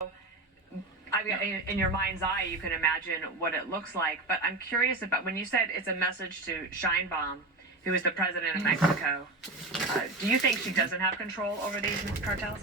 I mean, in your mind's eye, you can imagine what it looks like. But I'm curious about when you said it's a message to Sheinbaum, who is the president of Mexico. Do you think she doesn't have control over these cartels?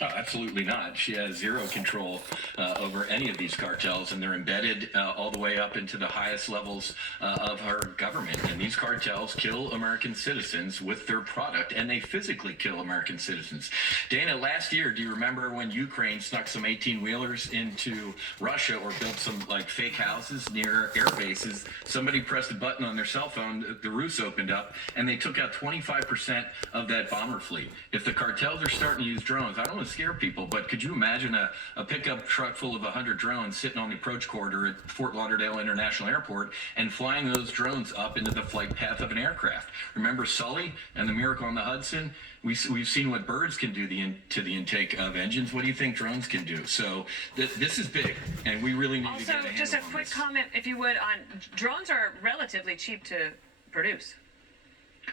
Oh, absolutely not. She has zero control over any of these cartels, and they're embedded all the way up into the highest levels of her government. And these cartels kill American citizens with their product, and they physically kill American citizens. Dana, last year, do you remember when Ukraine snuck some 18-wheelers into Russia or built some like fake houses near air bases? Somebody pressed a button on their cell phone, the roofs opened up, and they took out 25% of that bomber fleet. If the cartels are starting to use drones, I don't want to scare people, but could you imagine a pickup truck full of 100 drones sitting on the approach corridor at Fort Lauderdale International Airport and flying those drones up into the flight path of an aircraft? Remember Sully and the Miracle on the Hudson? We've seen what birds can do to the intake of engines. What do you think drones can do? So this is big, and we really need to get a handle on this. Also, just a quick comment, if you would, on drones are relatively cheap to produce.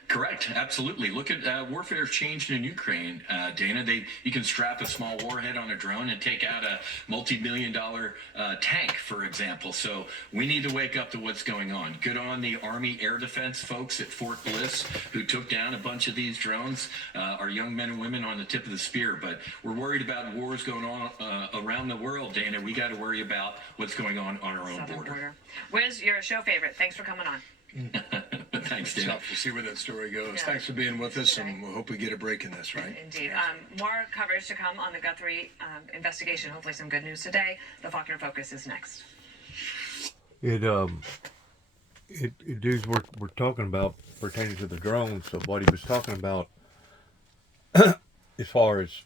Correct. Absolutely. Look at warfare's changed in Ukraine, Dana. You can strap a small warhead on a drone and take out a multi-million-dollar tank, for example. So we need to wake up to what's going on. Good on the Army Air Defense folks at Fort Bliss who took down a bunch of these drones. Our young men and women on the tip of the spear. But we're worried about wars going on around the world, Dana. We got to worry about what's going on our own border. Where's your show favorite? Thanks for coming on. Thanks, Dana. We'll see where that story goes. Yeah. Thanks for being with us, and we hope we get a break in this, right? Indeed. More coverage to come on the Guthrie investigation. Hopefully some good news today. The Faulkner Focus is next. It dudes we're talking about pertaining to the drones. So what he was talking about as far as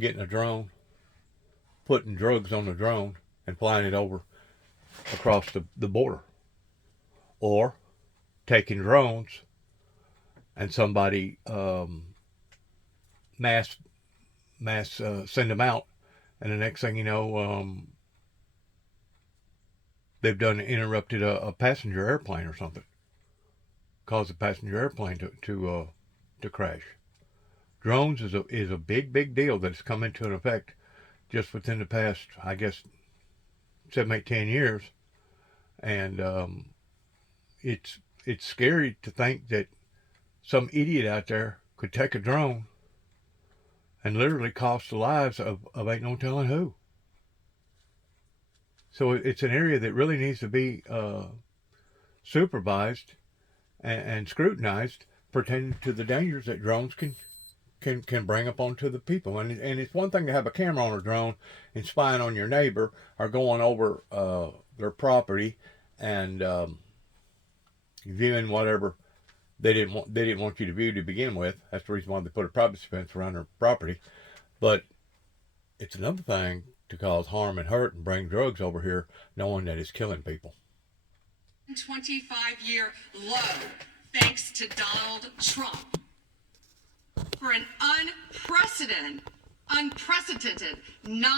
getting a drone, putting drugs on the drone and flying it over across the border. Or taking drones and somebody mass send them out, and the next thing you know, they've interrupted a passenger airplane or something, caused a passenger airplane to crash. Drones is a big deal that's come into an effect just within the past, I guess, 7, 8, 10 years, and it's scary to think that some idiot out there could take a drone and literally cost the lives of ain't no telling who. So it's an area that really needs to be supervised and scrutinized pertaining to the dangers that drones can bring up onto the people. And it's one thing to have a camera on a drone and spying on your neighbor or going over their property and viewing whatever they didn't want you to view to begin with. That's the reason why they put a privacy fence around their property. But it's another thing to cause harm and hurt and bring drugs over here knowing that it's killing people. 25-year low thanks to Donald Trump for an unprecedented 9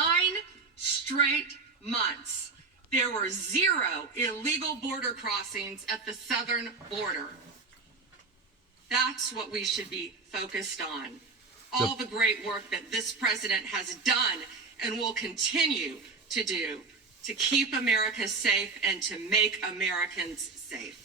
straight months. There were 0 illegal border crossings at the southern border. That's what we should be focused on. All the great work that this president has done and will continue to do to keep America safe and to make Americans safe.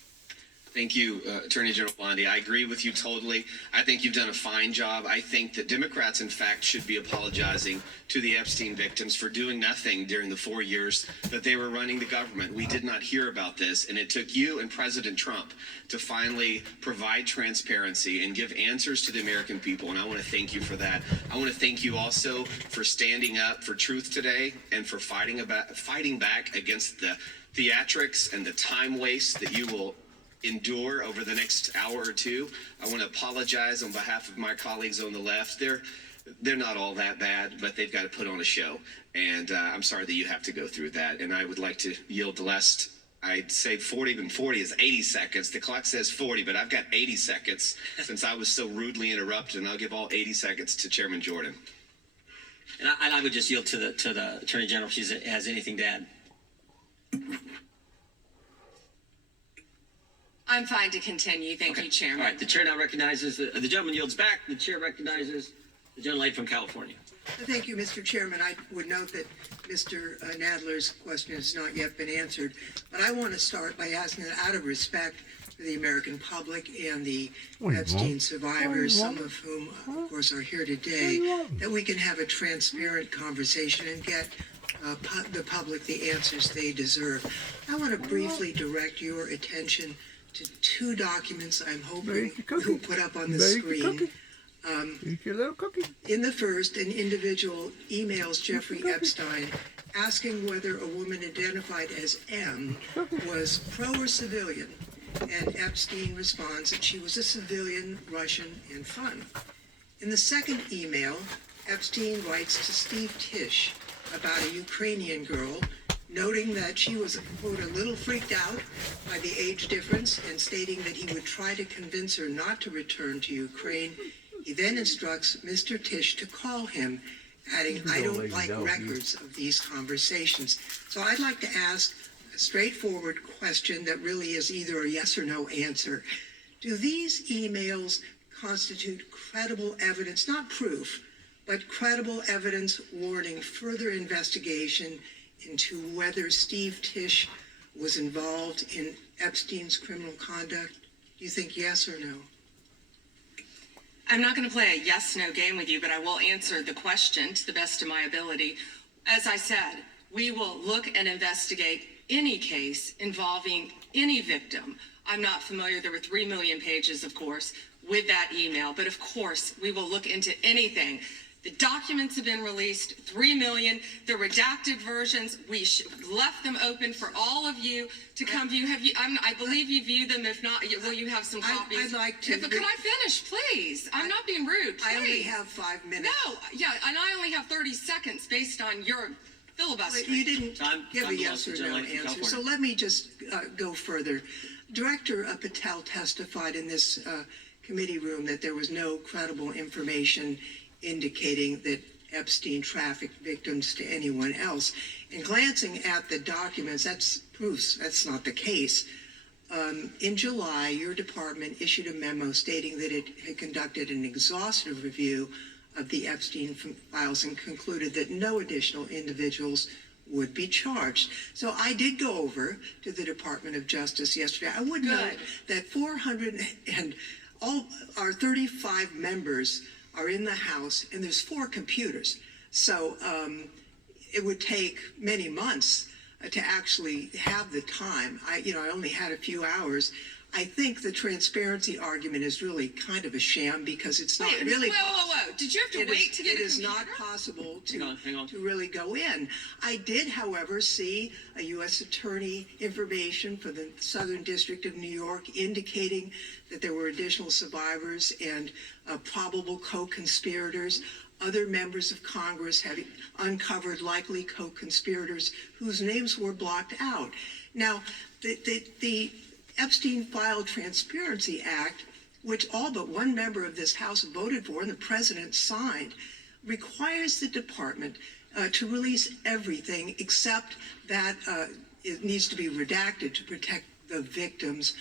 Thank you, Attorney General Bondi. I agree with you totally. I think you've done a fine job. I think that Democrats, in fact, should be apologizing to the Epstein victims for doing nothing during the 4 years that they were running the government. We did not hear about this, and it took you and President Trump to finally provide transparency and give answers to the American people, and I want to thank you for that. I want to thank you also for standing up for truth today and for fighting back against the theatrics and the time waste that you will endure over the next hour or two. I want to apologize on behalf of my colleagues on the left. They're not all that bad, but they've got to put on a show. And I'm sorry that you have to go through that. And I would like to yield the last, I'd say 40, and 40 is 80 seconds. The clock says 40, but I've got 80 seconds since I was so rudely interrupted, and I'll give all 80 seconds to Chairman Jordan. And I would just yield to the Attorney General if she has anything to add. I'm fine to continue. Thank you, Chairman. All right. The chair now recognizes, the gentleman yields back. The chair recognizes the gentlelady from California. Thank you, Mr. Chairman. I would note that Mr. Nadler's question has not yet been answered, but I want to start by asking that out of respect for the American public and the Epstein survivors, some of whom, of course, are here today, that we can have a transparent conversation and get the public the answers they deserve. I want to briefly direct your attention to two documents I'm hoping you'll put up on the screen. Eat your little cookie. In the first, an individual emails Jeffrey Epstein asking whether a woman identified as M was pro or civilian, and Epstein responds that she was a civilian, Russian, and fun. In the second email, Epstein writes to Steve Tisch about a Ukrainian girl, noting that she was, quote, a little freaked out by the age difference and stating that he would try to convince her not to return to Ukraine. He then instructs Mr. Tisch to call him, adding, I don't like records of these conversations. So I'd like to ask a straightforward question that really is either a yes or no answer. Do these emails constitute credible evidence, not proof, but credible evidence warning further investigation into whether Steve Tisch was involved in Epstein's criminal conduct? Do you think yes or no? I'm not going to play a yes-no game with you, but I will answer the question to the best of my ability. As I said, we will look and investigate any case involving any victim. I'm not familiar, there were 3 million pages, of course, with that email, but of course, we will look into anything. The documents have been released, 3 million, the redacted versions, we left them open for all of you to come view. Have you? I believe you viewed them. If not, will you have some copies? I'd like to. But can I finish, please? I'm not being rude. Please. I only have 5 minutes. No, yeah, and I only have 30 seconds based on your filibuster. You didn't give a time yes or no belongs to answer, California. so let me just go further. Director Patel testified in this committee room that there was no credible information indicating that Epstein trafficked victims to anyone else. And glancing at the documents, that's proofs that's not the case. In July, your department issued a memo stating that it had conducted an exhaustive review of the Epstein files and concluded that no additional individuals would be charged. So I did go over to the Department of Justice yesterday. I would note that 400 and all our 35 members are in the House, and there's 4 computers. So it would take many months to actually have the time. I only had a few hours. I think the transparency argument is really kind of a sham because it's not really. Whoa. Did you have to wait to get a computer? It is not possible Hang on. to really go in. I did, however, see a U.S. attorney information for the Southern District of New York indicating that there were additional survivors and probable co-conspirators. Other members of Congress have uncovered likely co-conspirators whose names were blocked out. Now, the Epstein File Transparency Act, which all but one member of this House voted for and the president signed, requires the department to release everything except that it needs to be redacted to protect the victims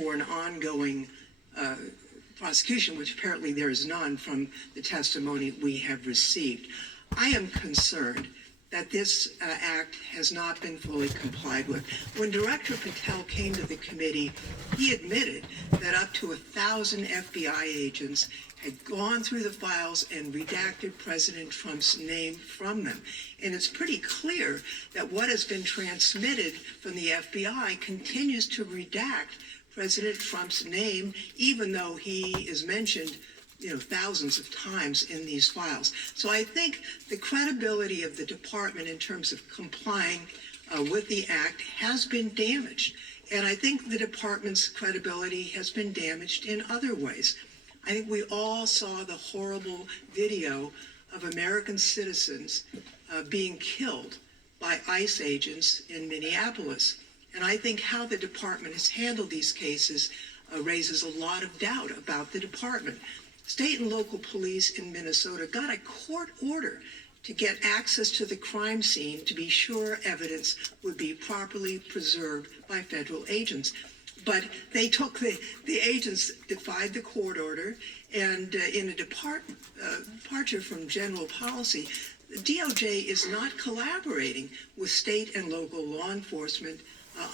or an ongoing prosecution, which apparently there is none from the testimony we have received. I am concerned that this act has not been fully complied with. When Director Patel came to the committee, he admitted that up to 1,000 FBI agents had gone through the files and redacted President Trump's name from them. And it's pretty clear that what has been transmitted from the FBI continues to redact President Trump's name, even though he is mentioned thousands of times in these files. So I think the credibility of the department in terms of complying with the act has been damaged. And I think the department's credibility has been damaged in other ways. I think we all saw the horrible video of American citizens being killed by ICE agents in Minneapolis. And I think how the department has handled these cases raises a lot of doubt about the department. State and local police in Minnesota got a court order to get access to the crime scene to be sure evidence would be properly preserved by federal agents. But they took the agents defied the court order And in a departure from general policy, the DOJ is not collaborating with state and local law enforcement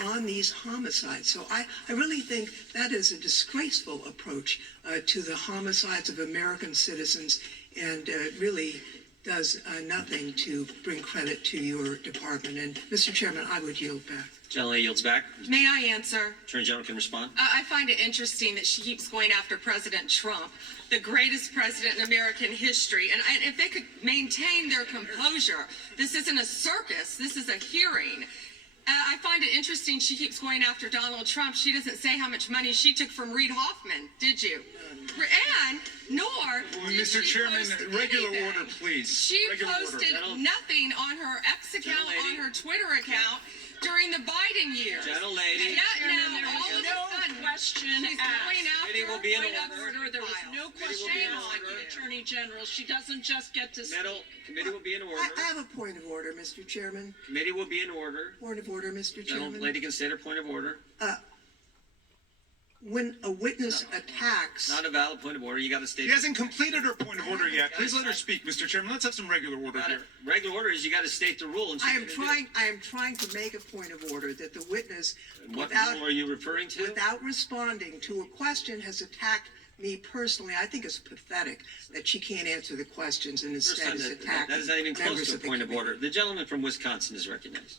on these homicides. So I really think that is a disgraceful approach to the homicides of American citizens, and really does nothing to bring credit to your department. And Mr. Chairman, I would yield back. Gentlelady yields back. May I answer? Attorney General can respond. I find it interesting that she keeps going after President Trump, the greatest president in American history. And if they could maintain their composure, this isn't a circus, this is a hearing. I find it interesting she keeps going after Donald Trump. She doesn't say how much money she took from Reid Hoffman, did you? And nor did Mr. she Chairman, post regular anything. order, please. She Regular order. posted nothing on her X account, on her Twitter account during the Biden years. Gentlelady. And yet now, all of a sudden, question she's asked. going after Committee will be in point of order. There was no question be in on order. the Attorney General. She doesn't just get to Committee will be in order. I have a point of order, Mr. Chairman. Committee will be in order. Point of order, Mr. Chairman. Gentlelady can state her point of order. When a witness attacks, Not a valid point of order. You got to state. She hasn't completed her point of order yet. Please let her speak, Mr. Chairman. Let's have some regular order here. Regular order is you got to state the rule. And I am trying to make a point of order that the witness, What without rule are you referring to? without responding to a question, has attacked me personally. I think it's pathetic that she can't answer the questions and First instead time is that attacking is not even close members to a of the point of committee. order. The gentleman from Wisconsin is recognized.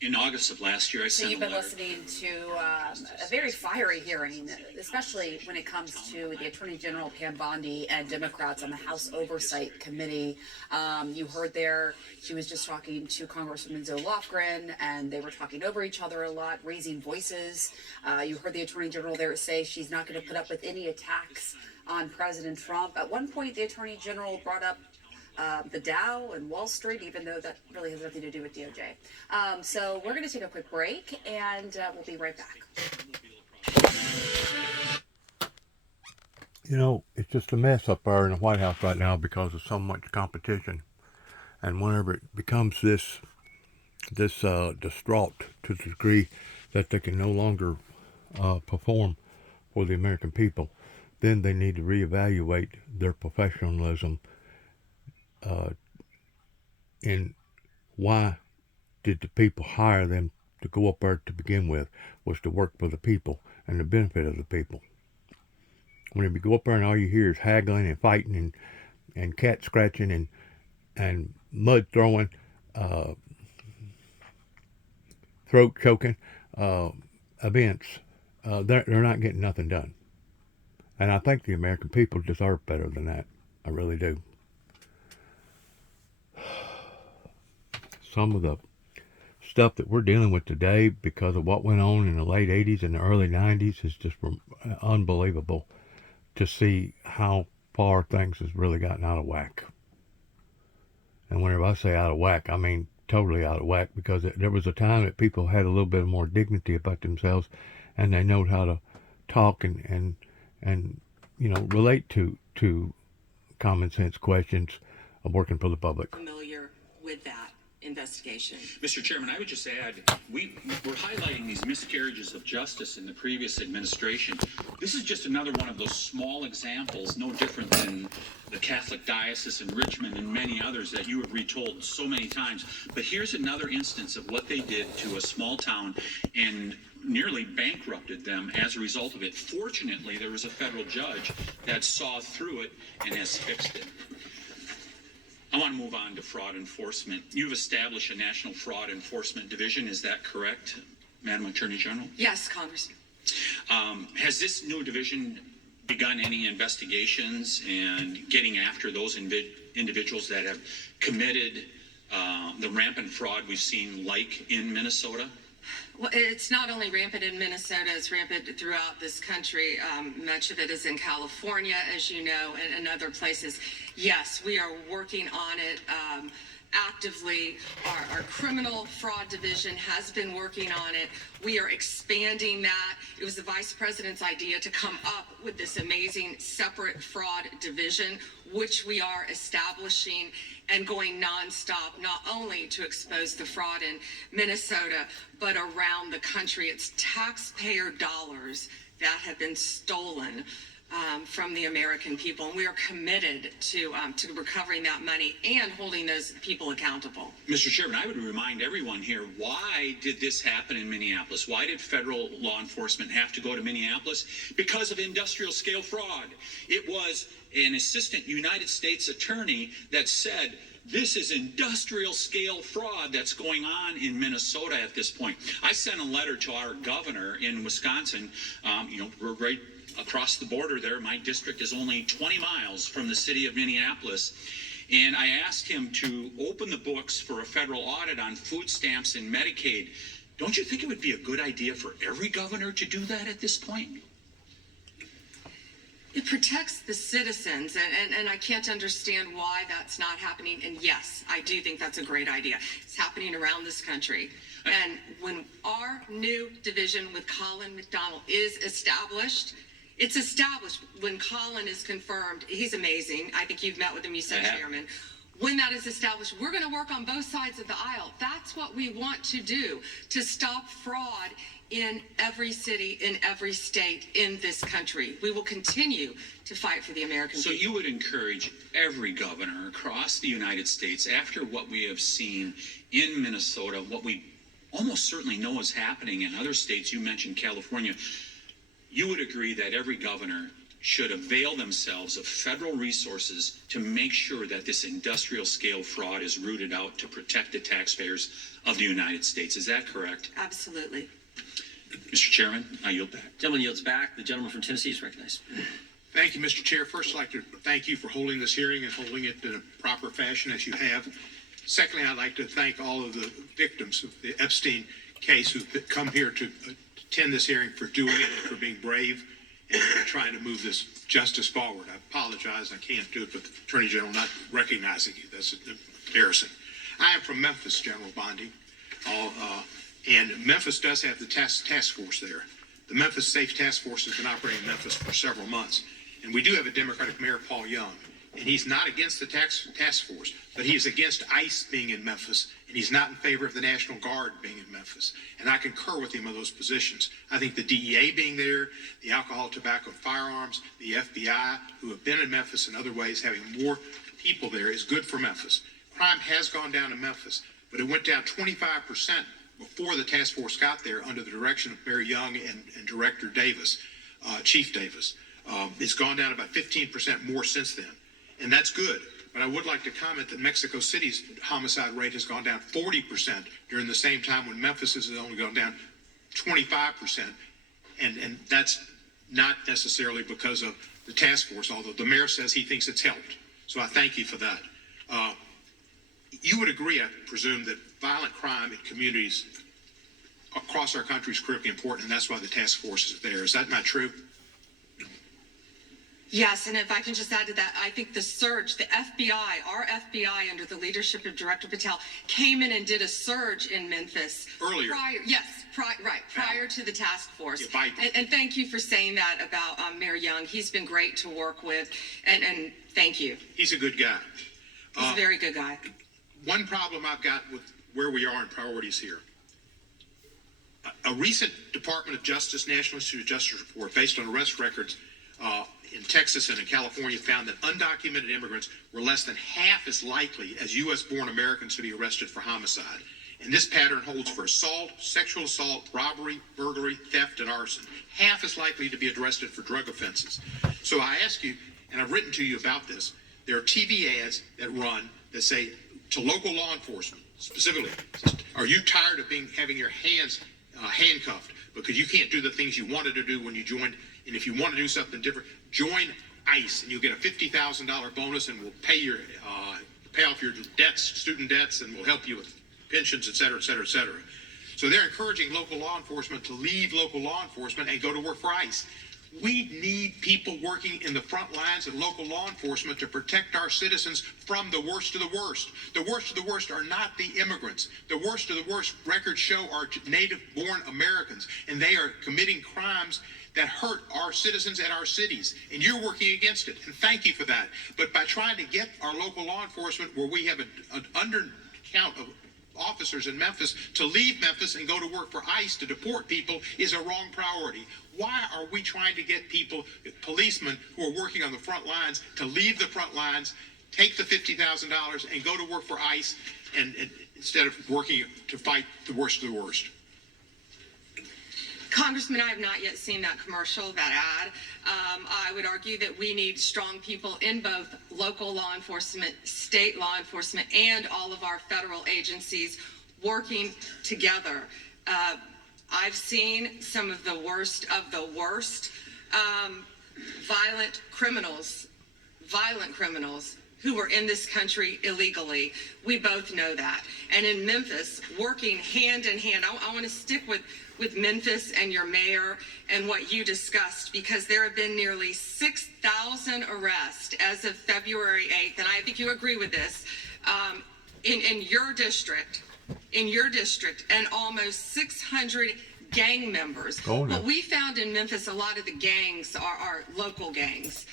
In August of last year, I So sent you've a been letter. listening to a very fiery hearing, especially when it comes to the Attorney General Pam Bondi and Democrats on the House Oversight Committee. You heard there, she was just talking to Congresswoman Zoe Lofgren, and they were talking over each other a lot, raising voices. You heard the Attorney General there say she's not going to put up with any attacks on President Trump. At one point, the Attorney General brought up the Dow and Wall Street, even though that really has nothing to do with DOJ. So we're going to take a quick break, and we'll be right back. You know, it's just a mess up there in the White House right now because of so much competition. And whenever it becomes this distraught to the degree that they can no longer perform for the American people, then they need to reevaluate their professionalism in why did the people hire them to go up there to begin with, was to work for the people and the benefit of the people. When you go up there and all you hear is haggling and fighting and cat scratching and mud throwing, throat choking events, they're not getting nothing done. And I think the American people deserve better than that. I really do. Some of the stuff that we're dealing with today because of what went on in the late 80s and the early 90s is just unbelievable to see how far things has really gotten out of whack. And whenever I say out of whack, I mean totally out of whack, because there was a time that people had a little bit more dignity about themselves, and they know how to talk and you know, relate to common sense questions of working for the public. Familiar with that investigation. Mr. Chairman, I would just add, we're highlighting these miscarriages of justice in the previous administration. This is just another one of those small examples, no different than the Catholic Diocese in Richmond and many others that you have retold so many times. But here's another instance of what they did to a small town and nearly bankrupted them as a result of it. Fortunately, there was a federal judge that saw through it and has fixed it. I want to move on to fraud enforcement. You've established a National Fraud Enforcement Division. Is that correct, Madam Attorney General? Yes, Congressman. Has this new division begun any investigations and getting after those individuals that have committed the rampant fraud we've seen, like in Minnesota? Well, it's not only rampant in Minnesota, it's rampant throughout this country. Much of it is in California, as you know, and other places. Yes, we are working on it actively. Our criminal fraud division has been working on it. We are expanding that. It was the vice president's idea to come up with this amazing separate fraud division, which we are establishing and going nonstop, not only to expose the fraud in Minnesota, but around the country. It's taxpayer dollars that have been stolen from the American people, and we are committed to recovering that money and holding those people accountable. Mr. Chairman, I would remind everyone here, why did this happen in Minneapolis? Why did federal law enforcement have to go to Minneapolis? Because of industrial scale fraud. It was an assistant United States attorney that said, this is industrial scale fraud that's going on in Minnesota at this point. I sent a letter to our governor in Wisconsin. We're right across the border there. My district is only 20 miles from the city of Minneapolis. And I asked him to open the books for a federal audit on food stamps and Medicaid. Don't you think it would be a good idea for every governor to do that at this point? It protects the citizens, and I can't understand why that's not happening. And yes, I do think that's a great idea. It's happening around this country. And when our new division with Colin McDonald is established, it's established. When Colin is confirmed, he's amazing. I think you've met with him, you said, Chairman. When that is established, we're going to work on both sides of the aisle. That's what we want to do, to stop fraud in every city, in every state in this country. We will continue to fight for the American people. So you would encourage every governor across the United States, after what we have seen in Minnesota, what we almost certainly know is happening in other states, you mentioned California, you would agree that every governor should avail themselves of federal resources to make sure that this industrial scale fraud is rooted out to protect the taxpayers of the United States. Is that correct? Absolutely. Mr. Chairman, I yield back. Gentleman yields back. The gentleman from Tennessee is recognized. Thank you, Mr. Chair. First, I'd like to thank you for holding this hearing and holding it in a proper fashion as you have. Secondly, I'd like to thank all of the victims of the Epstein case who've come here to attend this hearing, for doing it and for being brave and for trying to move this justice forward. I apologize, I can't do it, but the Attorney General not recognizing you, that's embarrassing. I am from Memphis, General Bondi, and Memphis does have the task force there. The Memphis Safe Task Force has been operating in Memphis for several months, and we do have a Democratic Mayor, Paul Young, and he's not against the task force, but he is against ICE being in Memphis, and he's not in favor of the National Guard being in Memphis. And I concur with him on those positions. I think the DEA being there, the alcohol, tobacco, and firearms, the FBI, who have been in Memphis in other ways, having more people there is good for Memphis. Crime has gone down in Memphis, but it went down 25% before the task force got there under the direction of Mayor Young and Director Davis, Chief Davis. It's gone down about 15% more since then, and that's good. But I would like to comment that Mexico City's homicide rate has gone down 40% during the same time, when Memphis has only gone down 25%. And that's not necessarily because of the task force, although the mayor says he thinks it's helped. So I thank you for that. You would agree, I presume, that violent crime in communities across our country is critically important, and that's why the task force is there. Is that not true? Yes, and if I can just add to that, I think the surge, the FBI, our FBI under the leadership of Director Patel, came in and did a surge in Memphis. Earlier. Prior to the task force. Yeah, and thank you for saying that about Mayor Young. He's been great to work with, and thank you. He's a good guy. He's a very good guy. One problem I've got with where we are in priorities here. A recent Department of Justice National Institute of Justice report based on arrest records in Texas and in California found that undocumented immigrants were less than half as likely as U.S.-born Americans to be arrested for homicide. And this pattern holds for assault, sexual assault, robbery, burglary, theft, and arson. Half as likely to be arrested for drug offenses. So I ask you, and I've written to you about this, there are TV ads that run that say to local law enforcement, specifically, are you tired of having your hands handcuffed because you can't do the things you wanted to do when you joined? And if you want to do something different, join ICE, and you'll get a $50,000 bonus, and we'll pay off your debts, student debts, and we'll help you with pensions, et cetera, et cetera, et cetera. So they're encouraging local law enforcement to leave local law enforcement and go to work for ICE. We need people working in the front lines of local law enforcement to protect our citizens from the worst of the worst. The worst of the worst are not the immigrants. The worst of the worst, records show, are native-born Americans, and they are committing crimes that hurt our citizens and our cities, and you're working against it, and thank you for that. But by trying to get our local law enforcement where we have an undercount of officers in Memphis to leave Memphis and go to work for ICE to deport people is a wrong priority. Why are we trying to get people, policemen who are working on the front lines, to leave the front lines, take the $50,000 and go to work for ICE and instead of working to fight the worst of the worst? Congressman, I have not yet seen that commercial, that ad. I would argue that we need strong people in both local law enforcement, state law enforcement, and all of our federal agencies working together. I've seen some of the worst violent criminals who were in this country illegally. We both know that. And in Memphis, working hand in hand, I want to stick with Memphis and your mayor and what you discussed, because there have been nearly 6,000 arrests as of February 8th, and I think you agree with this, in your district, and almost 600 gang members. Oh, no. What we found in Memphis, a lot of the gangs are local gangs.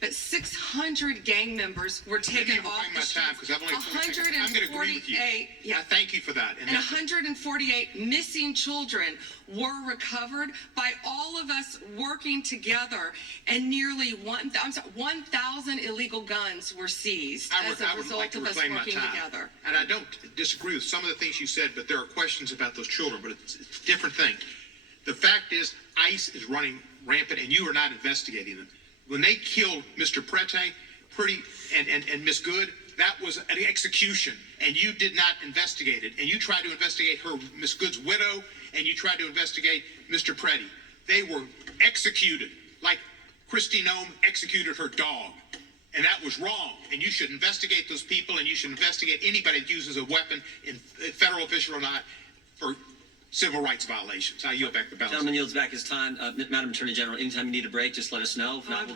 But 600 gang members were taken off the time because I've only 148, I'm going to agree with you. yeah. I thank you for that. And 148 missing children were recovered by all of us working together, and nearly 1,000 illegal guns were seized as a result of us working together. And I don't disagree with some of the things you said, but there are questions about those children, but it's a different thing. The fact is, ICE is running rampant, and you are not investigating them. When they killed Mr. Prete, and Miss Good, that was an execution, and you did not investigate it. And you tried to investigate her, Miss Good's widow, and you tried to investigate Mr. Prete. They were executed like Kristi Noem executed her dog. And that was wrong. And you should investigate those people, and you should investigate anybody that uses a weapon, in federal official or not, for civil rights violations. I yield back the balance. Gentleman yields back his time. Madam Attorney General, anytime you need a break, just let us know. If not,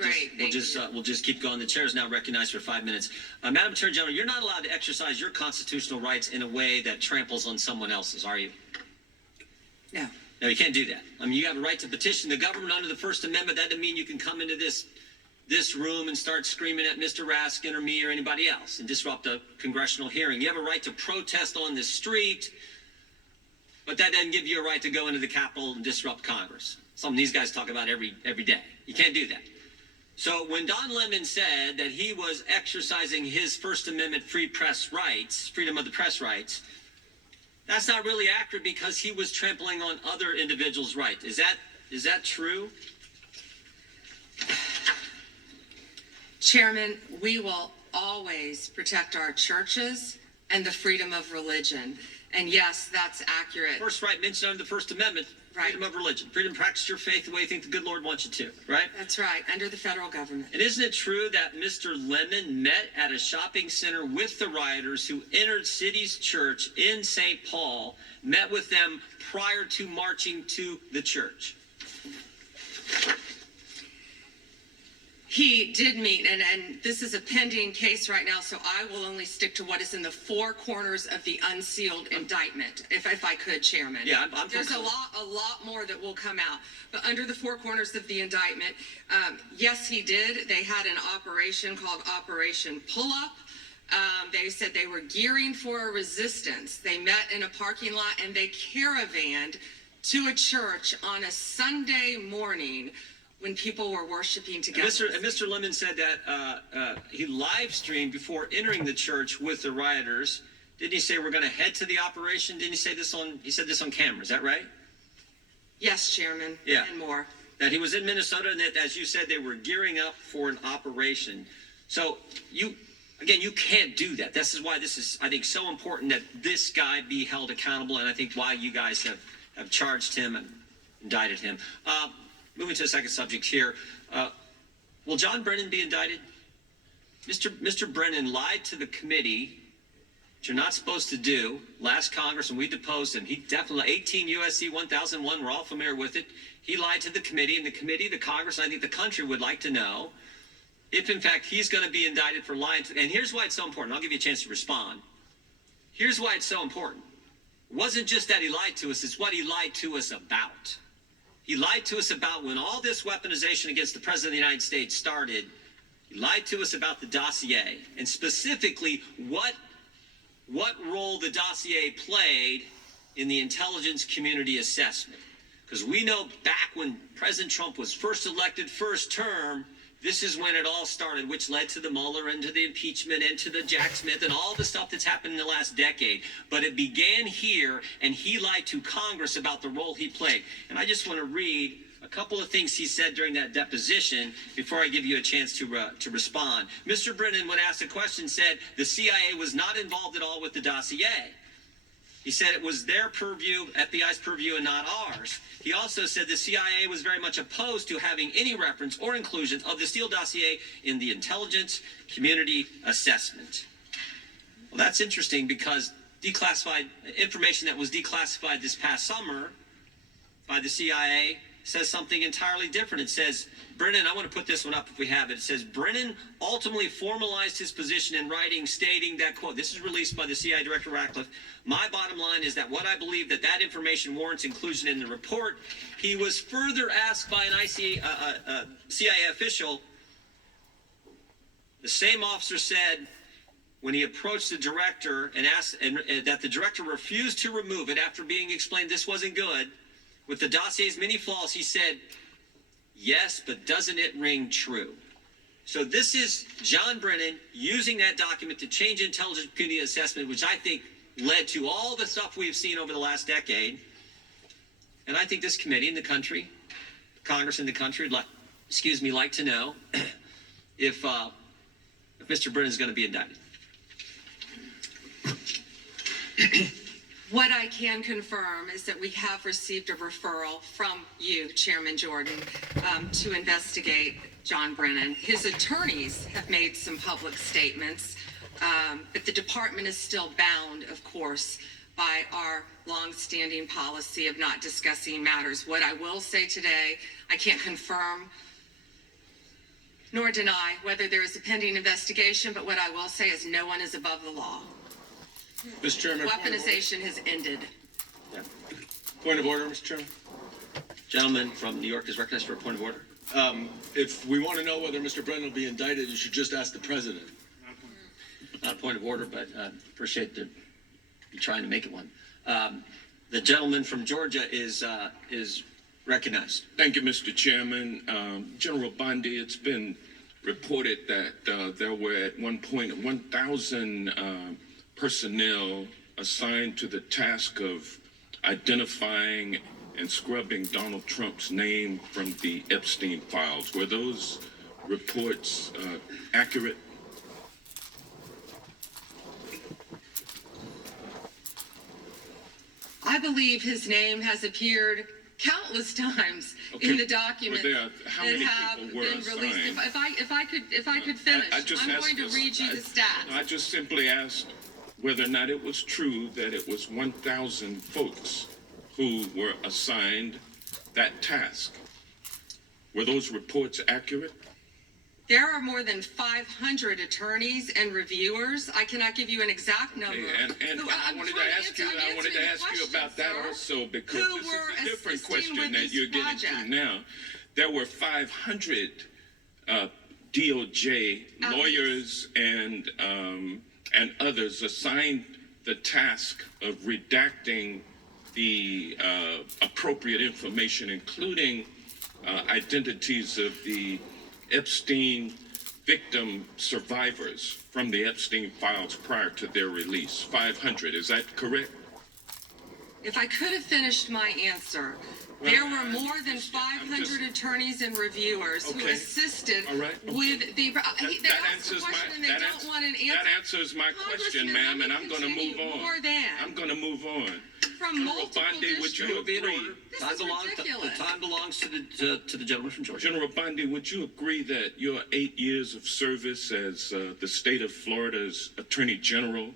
we'll just keep going. The chair is now recognized for 5 minutes. Madam Attorney General, you're not allowed to exercise your constitutional rights in a way that tramples on someone else's, are you? No. No, you can't do that. I mean, you have a right to petition the government under the First Amendment. That doesn't mean you can come into this room and start screaming at Mr. Raskin or me or anybody else and disrupt a congressional hearing. You have a right to protest on the street, but that doesn't give you a right to go into the Capitol and disrupt Congress. Something these guys talk about every day. You can't do that. So when Don Lemon said that he was exercising his First Amendment free press rights, freedom of the press rights, that's not really accurate, because he was trampling on other individuals' rights. Is that true? Chairman, we will always protect our churches and the freedom of religion. And yes, that's accurate. First right mentioned under the First Amendment, freedom of religion. Freedom to practice your faith the way you think the good Lord wants you to, right? That's right, under the federal government. And isn't it true that Mr. Lemon met at a shopping center with the rioters who entered City's church in St. Paul, met with them prior to marching to the church? He did meet, and this is a pending case right now, so I will only stick to what is in the four corners of the unsealed indictment, if I could, Chairman. Yeah, There's a lot more that will come out, but under the four corners of the indictment, yes, he did. They had an operation called Operation Pull Up. They said they were gearing for a resistance. They met in a parking lot and they caravanned to a church on a Sunday morning when people were worshiping together. And Mr. Lemon said that he live streamed before entering the church with the rioters. Didn't he say we're going to head to the operation? Didn't he say this he said this on camera, is that right? Yes, Chairman, yeah. And more. That he was in Minnesota, and that, as you said, they were gearing up for an operation. So you can't do that. This is why this is, I think, so important that this guy be held accountable, and I think why you guys have charged him and indicted him. Moving to the second subject here, will John Brennan be indicted? Mr. Brennan lied to the committee, which you're not supposed to do, last Congress, and we deposed him. He definitely, 18 U.S.C. 1001, we're all familiar with it. He lied to the committee, and the committee, the Congress, and I think the country would like to know if, in fact, he's going to be indicted for lying. And here's why it's so important. I'll give you a chance to respond. Here's why it's so important. It wasn't just that he lied to us, it's what he lied to us about. He lied to us about when all this weaponization against the President of the United States started. He lied to us about the dossier, and specifically what what role the dossier played in the intelligence community assessment. Because we know back when President Trump was first elected, first term, this is when it all started, which led to the Mueller and to the impeachment and to the Jack Smith and all the stuff that's happened in the last decade. But it began here, and he lied to Congress about the role he played. And I just want to read a couple of things he said during that deposition before I give you a chance to respond. Mr. Brennan, when asked a question, said the CIA was not involved at all with the dossier. He said it was their purview, FBI's purview, and not ours. He also said the CIA was very much opposed to having any reference or inclusion of the Steele dossier in the intelligence community assessment. Well, that's interesting because declassified information that was declassified this past summer by the CIA says something entirely different. It says, Brennan, I want to put this one up if we have it. It says, Brennan ultimately formalized his position in writing, stating that, quote, this is released by the CIA Director Ratcliffe. My bottom line is that what I believe that information warrants inclusion in the report. He was further asked by an CIA official. The same officer said when he approached the director and asked that the director refused to remove it after being explained this wasn't good. With the dossier's many flaws, he said, yes, but doesn't it ring true? So this is John Brennan using that document to change intelligence community assessment, which I think led to all the stuff we've seen over the last decade. And I think this committee in the country, Congress in the country, like to know if Mr. Brennan is going to be indicted. What I can confirm is that we have received a referral from you, Chairman Jordan, to investigate John Brennan. His attorneys have made some public statements, but the department is still bound, of course, by our longstanding policy of not discussing matters. What I will say today, I can't confirm nor deny whether there is a pending investigation, but what I will say is no one is above the law. Mr. Chairman. Weaponization has ended. Point of order, Mr. Chairman. Gentleman from New York is recognized for a point of order. If we want to know whether Mr. Brennan will be indicted, you should just ask the president. Not a point of order, but appreciate you trying to make it one. The gentleman from Georgia is recognized. Thank you, Mr. Chairman. General Bondi, it's been reported that there were at one point 1,000 personnel assigned to the task of identifying and scrubbing Donald Trump's name from the Epstein files. Were those reports accurate? I believe his name has appeared countless times in the documents how that many have people were been released. assigned? If I could finish, I'm going to read you the stats. I just simply asked whether or not it was true that it was 1,000 folks who were assigned that task. Were those reports accurate? There are more than 500 attorneys and reviewers. I cannot give you an exact number. And I wanted to ask you about that also, because this is a different question that you're getting to now. There were 500 DOJ lawyers and others assigned the task of redacting the appropriate information, including identities of the Epstein victim survivors from the Epstein files prior to their release. 500, is that correct? If I could have finished my answer, there were more than 500 attorneys and reviewers who assisted with the. They asked a question and they don't want an answer. That answers my question, ma'am, and I'm going to move on. I'm going to move on. From multiple Bondi, would you agree? The time belongs to the gentleman from Georgia. General Bondi, would you agree that your 8 years of service as the state of Florida's Attorney General,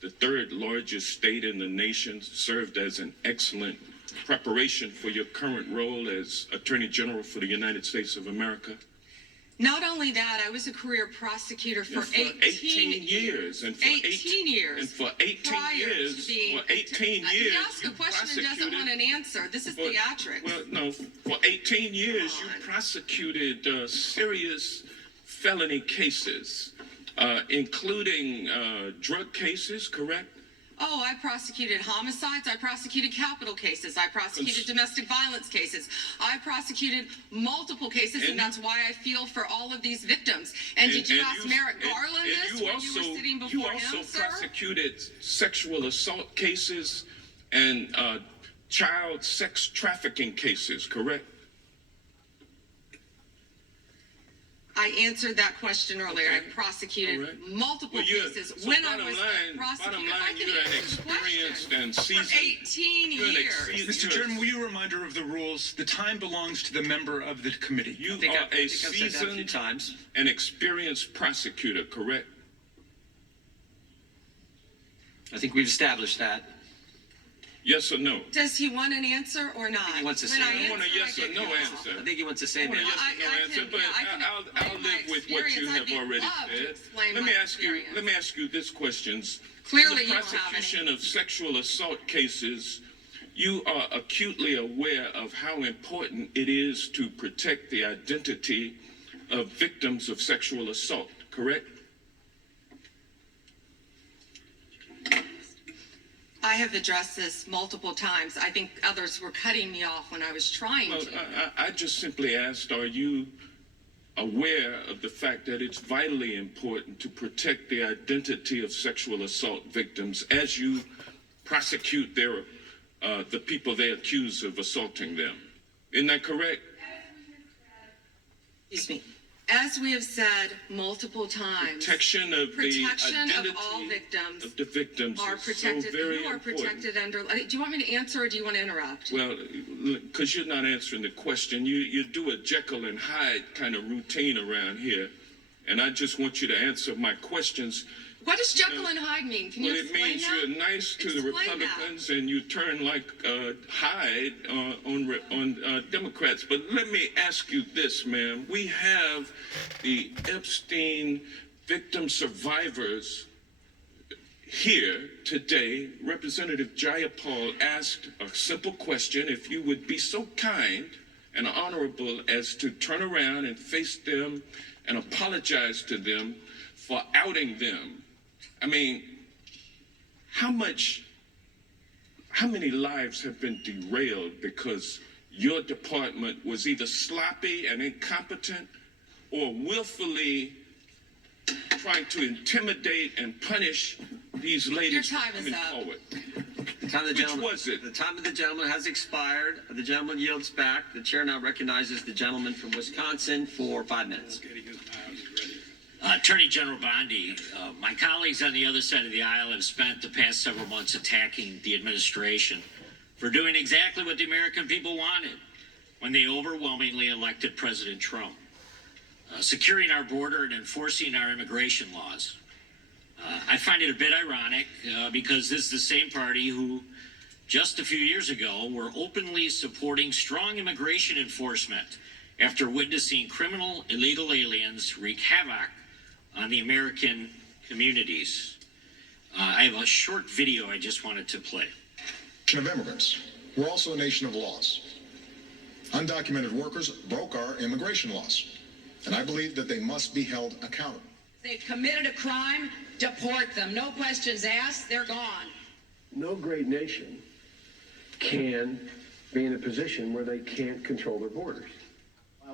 the third largest state in the nation, served as an excellent preparation for your current role as Attorney General for the United States of America? Not only that, I was a career prosecutor for 18 years. And for 18 years. And for 18 years, You ask a question and doesn't want an answer. This is theatrics. Well, no, for 18 years, you prosecuted serious felony cases including drug cases, correct? Oh, I prosecuted homicides. I prosecuted capital cases. I prosecuted domestic violence cases. I prosecuted multiple cases, and that's why I feel for all of these victims. And did you ask Merrick Garland this when you were sitting before him, sir? You also prosecuted sexual assault cases and child sex trafficking cases, correct? I answered that question earlier. I prosecuted multiple cases when I was prosecutor. I can answer the question. For 18 years. Mr. Chairman, will you a reminder of the rules? The time belongs to the member of the committee. You are a seasoned and experienced prosecutor, correct? I think we've established that. Yes or no? Does he want an answer or not? He wants to When say I want a yes or no answer. I think he wants to say that. I'll live with what you have already said. Let me ask you this question. Clearly, in the prosecution of sexual assault cases, you are acutely aware of how important it is to protect the identity of victims of sexual assault, correct? I have addressed this multiple times. I think others were cutting me off when I was trying to. I just simply asked, are you aware of the fact that it's vitally important to protect the identity of sexual assault victims as you prosecute the people they accuse of assaulting them? Isn't that correct? Excuse me. As we have said multiple times, protection of all victims of the victims are protected. So very you are important. Protected under. Do you want me to answer or do you want to interrupt? Well, because you're not answering the question. You do a Jekyll and Hyde kind of routine around here, and I just want you to answer my questions. What does Jekyll and Hyde mean? Can you explain it means that? you're nice to the Republicans and you turn like Hyde on Democrats. But let me ask you this, ma'am. We have the Epstein victim survivors here today. Representative Jayapal asked a simple question. If you would be so kind and honorable as to turn around and face them and apologize to them for outing them. I mean, how many lives have been derailed because your department was either sloppy and incompetent or willfully trying to intimidate and punish these ladies coming forward? The time of the gentleman has expired. The gentleman yields back. The chair now recognizes the gentleman from Wisconsin for 5 minutes. Attorney General Bondi, my colleagues on the other side of the aisle have spent the past several months attacking the administration for doing exactly what the American people wanted when they overwhelmingly elected President Trump, securing our border and enforcing our immigration laws. I find it a bit ironic because this is the same party who just a few years ago were openly supporting strong immigration enforcement after witnessing criminal illegal aliens wreak havoc on the American communities. I have a short video I just wanted to play. Of immigrants. We're also a nation of laws. Undocumented workers broke our immigration laws, and I believe that they must be held accountable. They've committed a crime, deport them. No questions asked, they're gone. No great nation can be in a position where they can't control their borders.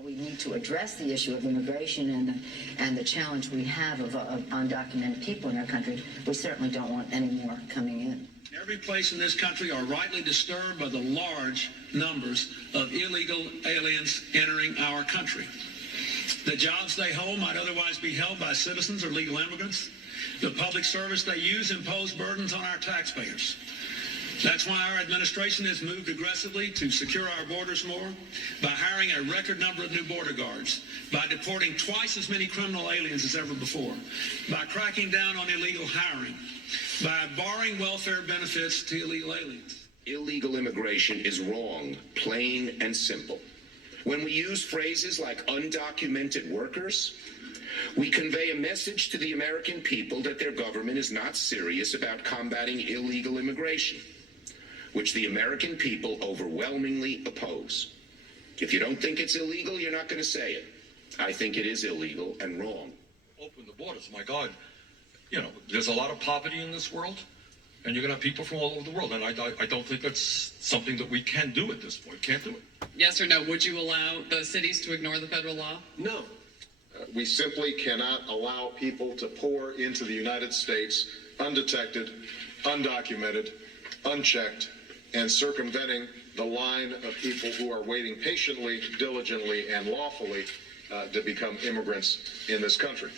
We need to address the issue of immigration and the challenge we have of undocumented people in our country. We certainly don't want any more coming in. Every place in this country are rightly disturbed by the large numbers of illegal aliens entering our country. The jobs they hold might otherwise be held by citizens or legal immigrants. The public service they use impose burdens on our taxpayers. That's why our administration has moved aggressively to secure our borders more by hiring a record number of new border guards, by deporting twice as many criminal aliens as ever before, by cracking down on illegal hiring, by barring welfare benefits to illegal aliens. Illegal immigration is wrong, plain and simple. When we use phrases like undocumented workers, we convey a message to the American people that their government is not serious about combating illegal immigration, which the American people overwhelmingly oppose. If you don't think it's illegal, you're not going to say it. I think it is illegal and wrong. open the borders. My God, you know, there's a lot of poverty in this world, and you're going to have people from all over the world. And I don't think that's something that we can do at this point. Can't do it. Yes or no? Would you allow the cities to ignore the federal law? No. We simply cannot allow people to pour into the United States undetected, undocumented, unchecked, and circumventing the line of people who are waiting patiently, diligently, and lawfully to become immigrants in this country.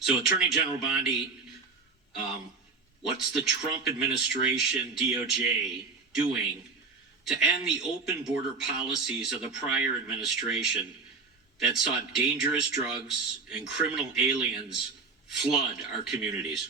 So, Attorney General Bondi, what's the Trump administration, DOJ, doing to end the open border policies of the prior administration that saw dangerous drugs and criminal aliens flood our communities?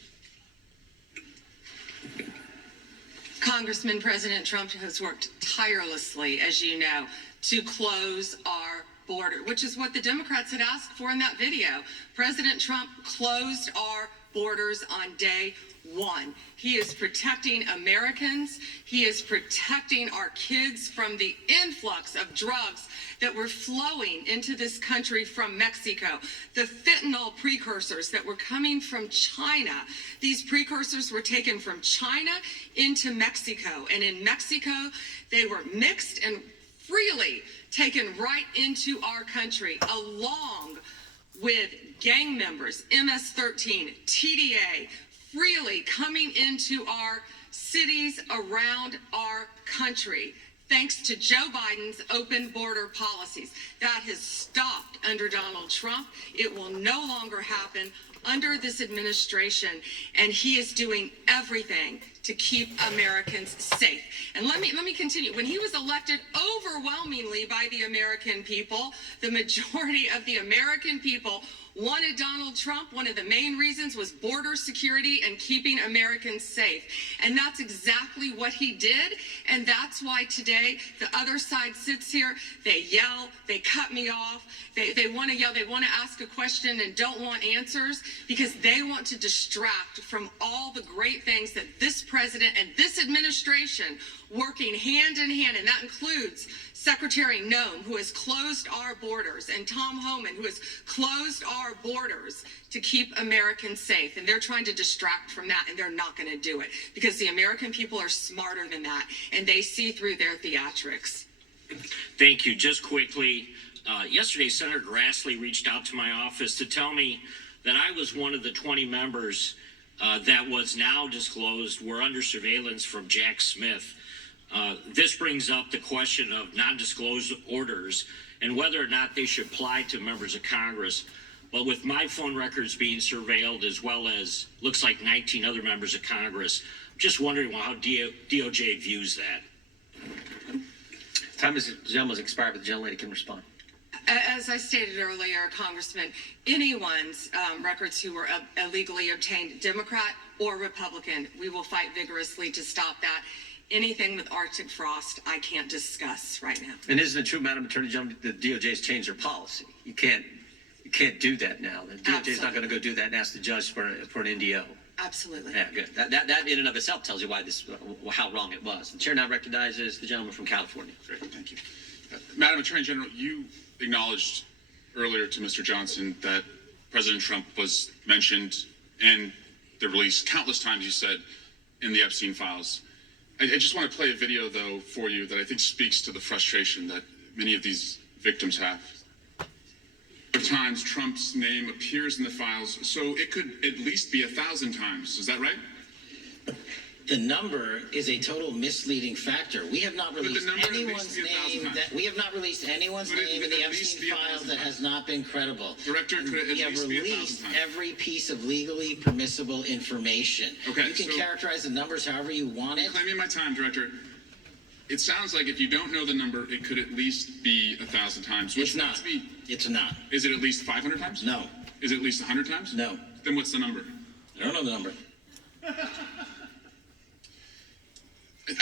Congressman, President Trump has worked tirelessly, as you know, to close our border, which is what the Democrats had asked for in that video. President Trump closed our borders on day one. He is protecting Americans. He is protecting our kids from the influx of drugs that were flowing into this country from Mexico. The fentanyl precursors that were coming from China. These precursors were taken from China into Mexico. And in Mexico, they were mixed and freely taken right into our country, along with gang members, MS-13, TDA, freely coming into our cities around our country. Thanks to Joe Biden's open border policies. That has stopped under Donald Trump. It will no longer happen under this administration, and he is doing everything to keep Americans safe. And let me continue. When he was elected overwhelmingly by the American people, the majority of the American people wanted Donald Trump. One of the main reasons was border security and keeping Americans safe. And that's exactly what he did. And that's why today the other side sits here, they yell, they cut me off, they want to yell, they want to ask a question and don't want answers because they want to distract from all the great things that this president and this administration working hand in hand, and that includes Secretary Noem, who has closed our borders, and Tom Homan, who has closed our borders to keep Americans safe. And they're trying to distract from that, and they're not going to do it because the American people are smarter than that, and they see through their theatrics. Thank you. Just quickly, yesterday, Senator Grassley reached out to my office to tell me that I was one of the 20 members that was now disclosed were under surveillance from Jack Smith. This brings up the question of non-disclosed orders and whether or not they should apply to members of Congress. But with my phone records being surveilled, as well as looks like 19 other members of Congress, I'm just wondering how DOJ views that. Time is gentleman's expired, but the gentlelady can respond. As I stated earlier, Congressman, anyone's records who were illegally obtained, Democrat or Republican, we will fight vigorously to stop that. Anything with Arctic frost, I can't discuss right now. And isn't it true, Madam Attorney General, the DOJ's changed their policy? You can't do that now. The DOJ is not going to go do that and ask the judge for an NDO. Absolutely. Yeah, good. That in and of itself tells you why how wrong it was. The chair now recognizes the gentleman from California. Great, thank you. Madam Attorney General, you acknowledged earlier to Mr. Johnson that President Trump was mentioned and the release countless times, you said, in the Epstein files. I just want to play a video, though, for you that I think speaks to the frustration that many of these victims have. At times, Trump's name appears in the files, so it could at least be 1,000 times. Is that right? The number is a total misleading factor. We have not released anyone's name in the Epstein files that has not been credible. Director, could it we have released every piece of legally permissible information. Okay, you can so characterize the numbers however you want it. Claiming my time, Director. It sounds like if you don't know the number, it could at least be 1,000 times. Which It's not. It's not. Is it at least 500 times? No. Is it at least 100 times? No. Then what's the number? I don't know the number.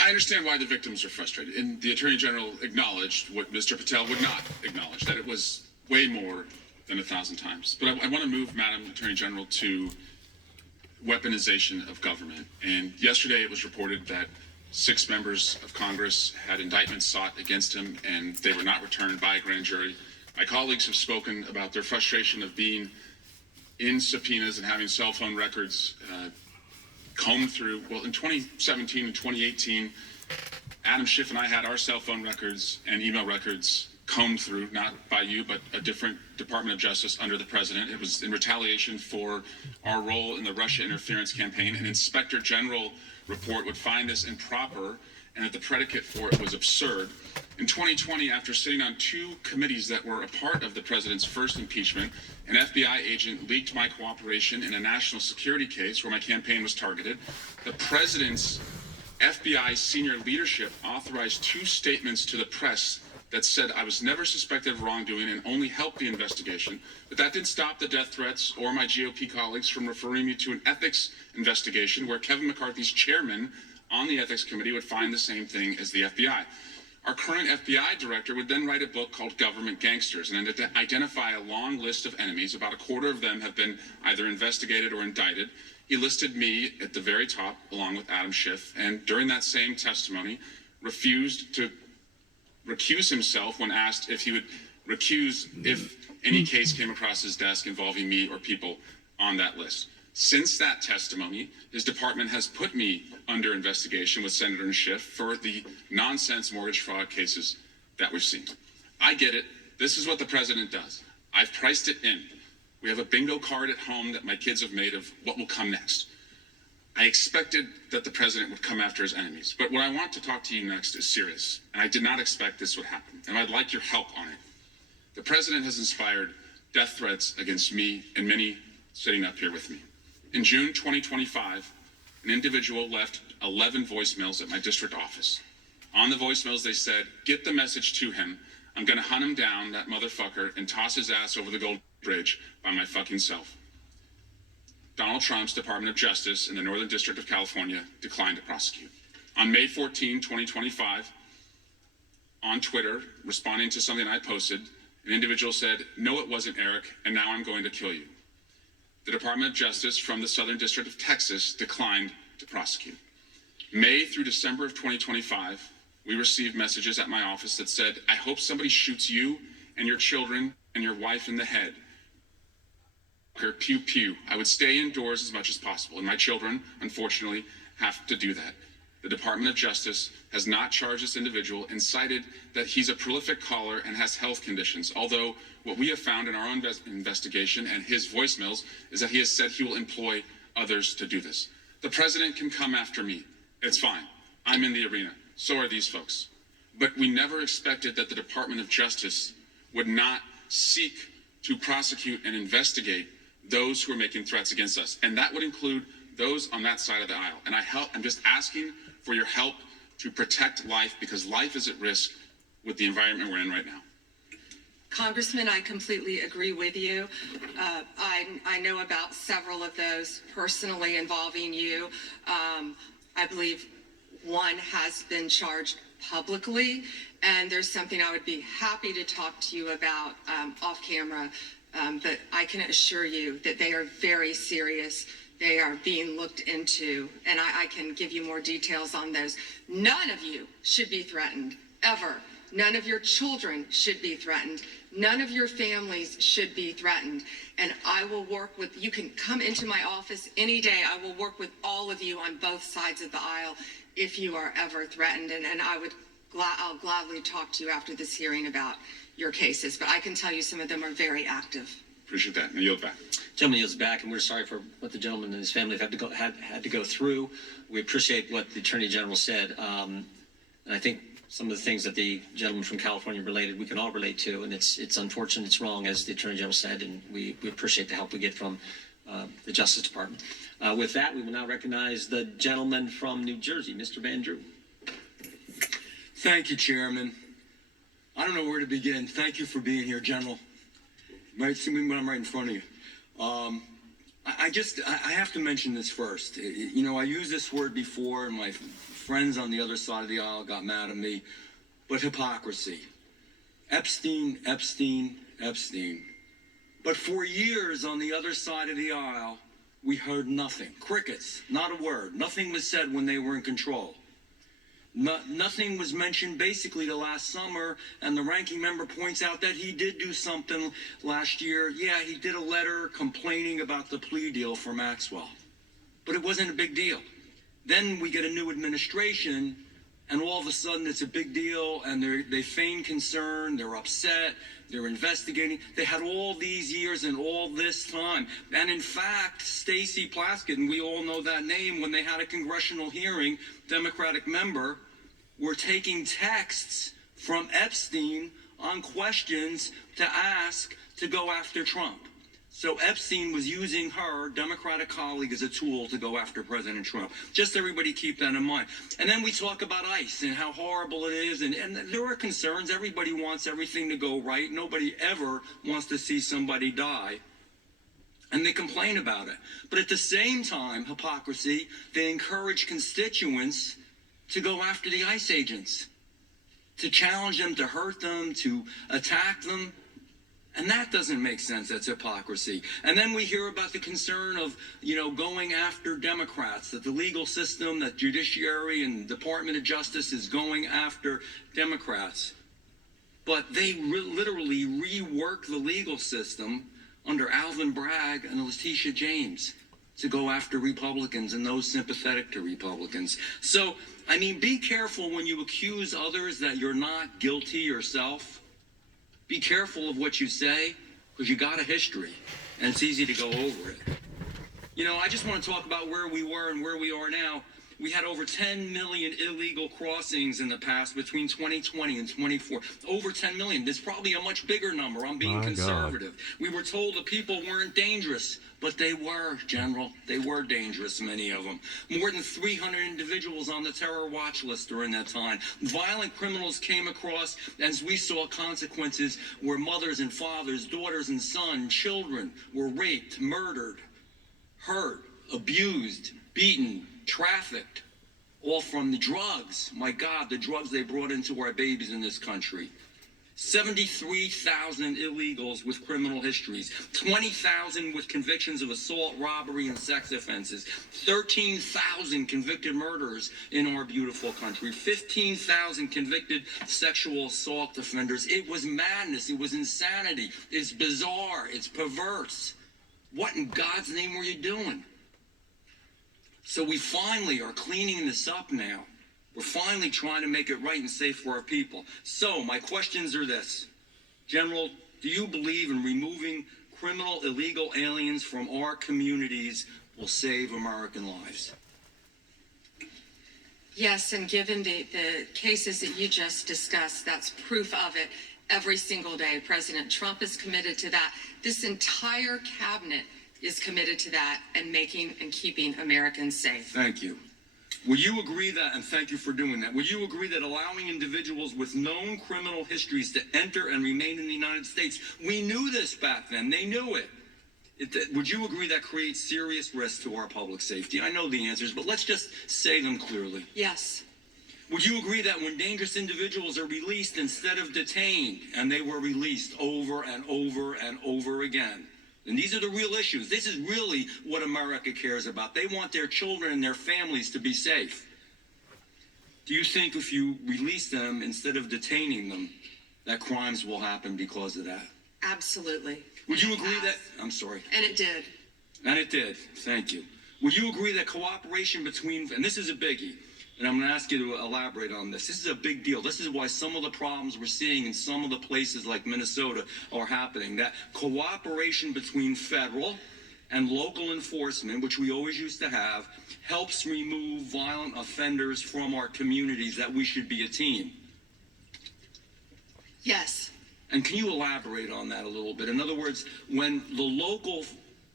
I understand why the victims are frustrated, and the Attorney General acknowledged what Mr. Patel would not acknowledge, that it was way more than 1,000 times. But I want to move, Madam Attorney General, to weaponization of government. And yesterday it was reported that 6 members of Congress had indictments sought against him, and they were not returned by a grand jury. My colleagues have spoken about their frustration of being in subpoenas and having cell phone records combed through. Well, in 2017 and 2018, Adam Schiff and I had our cell phone records and email records combed through, not by you, but a different Department of Justice under the president. It was in retaliation for our role in the Russia interference campaign. An inspector general report would find this improper and that the predicate for it was absurd. In 2020, after sitting on 2 committees that were a part of the president's first impeachment, an FBI agent leaked my cooperation in a national security case where my campaign was targeted. The president's FBI senior leadership authorized 2 statements to the press that said I was never suspected of wrongdoing and only helped the investigation. But that didn't stop the death threats or my GOP colleagues from referring me to an ethics investigation where Kevin McCarthy's chairman on the ethics committee would find the same thing as the FBI. Our current FBI director would then write a book called Government Gangsters and identify a long list of enemies. About a quarter of them have been either investigated or indicted. He listed me at the very top, along with Adam Schiff, and during that same testimony, refused to recuse himself when asked if he would recuse if any case came across his desk involving me or people on that list. Since that testimony, his department has put me under investigation with Senator Schiff for the nonsense mortgage fraud cases that we've seen. I get it. This is what the president does. I've priced it in. We have a bingo card at home that my kids have made of what will come next. I expected that the president would come after his enemies. But what I want to talk to you next is serious, and I did not expect this would happen, and I'd like your help on it. The president has inspired death threats against me and many sitting up here with me. In June 2025, an individual left 11 voicemails at my district office. On the voicemails, they said, "Get the message to him. I'm going to hunt him down, that motherfucker, and toss his ass over the Golden Bridge by my fucking self." Donald Trump's Department of Justice in the Northern District of California declined to prosecute. On May 14, 2025, on Twitter, responding to something I posted, an individual said, "No, it wasn't Eric, and now I'm going to kill you." The Department of Justice from the Southern District of Texas declined to prosecute. May through December of 2025, we received messages at my office that said, "I hope somebody shoots you and your children and your wife in the head." Pew pew. I would stay indoors as much as possible, and my children, unfortunately, have to do that. The Department of Justice has not charged this individual and cited that he's a prolific caller and has health conditions, although what we have found in our own investigation and his voicemails is that he has said he will employ others to do this. The president can come after me. It's fine. I'm in the arena. So are these folks. But we never expected that the Department of Justice would not seek to prosecute and investigate those who are making threats against us. And that would include those on that side of the aisle. And I'm just asking for your help to protect life, because life is at risk with the environment we're in right now. Congressman, I completely agree with you. I know about several of those personally involving you. I believe one has been charged publicly, and there's something I would be happy to talk to you about off camera. But I can assure you that they are very serious. They are being looked into, and I can give you more details on those. None of you should be threatened, ever. None of your children should be threatened. None of your families should be threatened. And I will work with, you can come into my office any day. I will work with all of you on both sides of the aisle if you are ever threatened. And I'll gladly talk to you after this hearing about your cases. But I can tell you some of them are very active. Appreciate that. And I yield back. Gentleman yields back, and we're sorry for what the gentleman and his family have had to go through. We appreciate what the Attorney General said. And I think some of the things that the gentleman from California related, we can all relate to, and it's unfortunate, it's wrong, as the Attorney General said, and we appreciate the help we get from the Justice Department. With that, we will now recognize the gentleman from New Jersey, Mr. Van Drew. Thank you, Chairman. I don't know where to begin. Thank you for being here, General. Right, see me when I'm right in front of you. I have to mention this first. You know, I used this word before, and my friends on the other side of the aisle got mad at me, but hypocrisy. Epstein, Epstein, Epstein. But for years on the other side of the aisle, we heard nothing. Crickets, not a word. Nothing was said when they were in control. Nothing was mentioned basically the last summer, and the ranking member points out that he did do something last year. Yeah, he did a letter complaining about the plea deal for Maxwell, but it wasn't a big deal. Then we get a new administration, and all of a sudden it's a big deal, and they feign concern, they're upset, they're investigating. They had all these years and all this time. And in fact, Stacey Plaskett, and we all know that name, when they had a congressional hearing, Democratic member, were taking texts from Epstein on questions to ask to go after Trump. So Epstein was using her Democratic colleague as a tool to go after President Trump. Just everybody keep that in mind. And then we talk about ICE and how horrible it is. And there are concerns. Everybody wants everything to go right. Nobody ever wants to see somebody die. And they complain about it. But at the same time, hypocrisy, they encourage constituents to go after the ICE agents, to challenge them, to hurt them, to attack them. And that doesn't make sense. That's hypocrisy. And then we hear about the concern of, going after Democrats, that the legal system, that judiciary and Department of Justice is going after Democrats. But they literally rework the legal system under Alvin Bragg and Letitia James to go after Republicans and those sympathetic to Republicans. So, be careful when you accuse others that you're not guilty yourself. Be careful of what you say, because you got a history, and it's easy to go over it. I just want to talk about where we were and where we are now. We had over 10 million illegal crossings in the past between 2020 and 24. Over 10 million. There's probably a much bigger number. I'm being conservative. We were told that people weren't dangerous, but they were, General. They were dangerous, many of them. More than 300 individuals on the terror watch list during that time. Violent criminals came across, as we saw consequences where mothers and fathers, daughters and sons, children were raped, murdered, hurt, abused, beaten, trafficked, all from the drugs. My God, the drugs they brought into our babies in this country. 73,000 illegals with criminal histories, 20,000 with convictions of assault, robbery, and sex offenses, 13,000 convicted murderers in our beautiful country, 15,000 convicted sexual assault offenders. It was madness. It was insanity. It's bizarre. It's perverse. What in God's name were you doing? So we finally are cleaning this up now. We're finally trying to make it right and safe for our people. So my questions are this. General, do you believe in removing criminal illegal aliens from our communities will save American lives? Yes, and given the cases that you just discussed, that's proof of it every single day. President Trump is committed to that. This entire cabinet is committed to that and making and keeping Americans safe. Thank you. Will you agree that, and thank you for doing that, will you agree that allowing individuals with known criminal histories to enter and remain in the United States, we knew this back then, they knew it. Would you agree that creates serious risk to our public safety? I know the answers, but let's just say them clearly. Yes. Would you agree that when dangerous individuals are released instead of detained, and they were released over and over and over again, and these are the real issues. This is really what America cares about. They want their children and their families to be safe. Do you think if you release them instead of detaining them, that crimes will happen because of that? Absolutely. Would you agree that? I'm sorry. And it did. And it did. Thank you. Would you agree that cooperation between, and this is a biggie, and I'm going to ask you to elaborate on this. This is a big deal. This is why some of the problems we're seeing in some of the places like Minnesota are happening. That cooperation between federal and local enforcement, which we always used to have, helps remove violent offenders from our communities, that we should be a team. Yes. And can you elaborate on that a little bit? In other words, when the local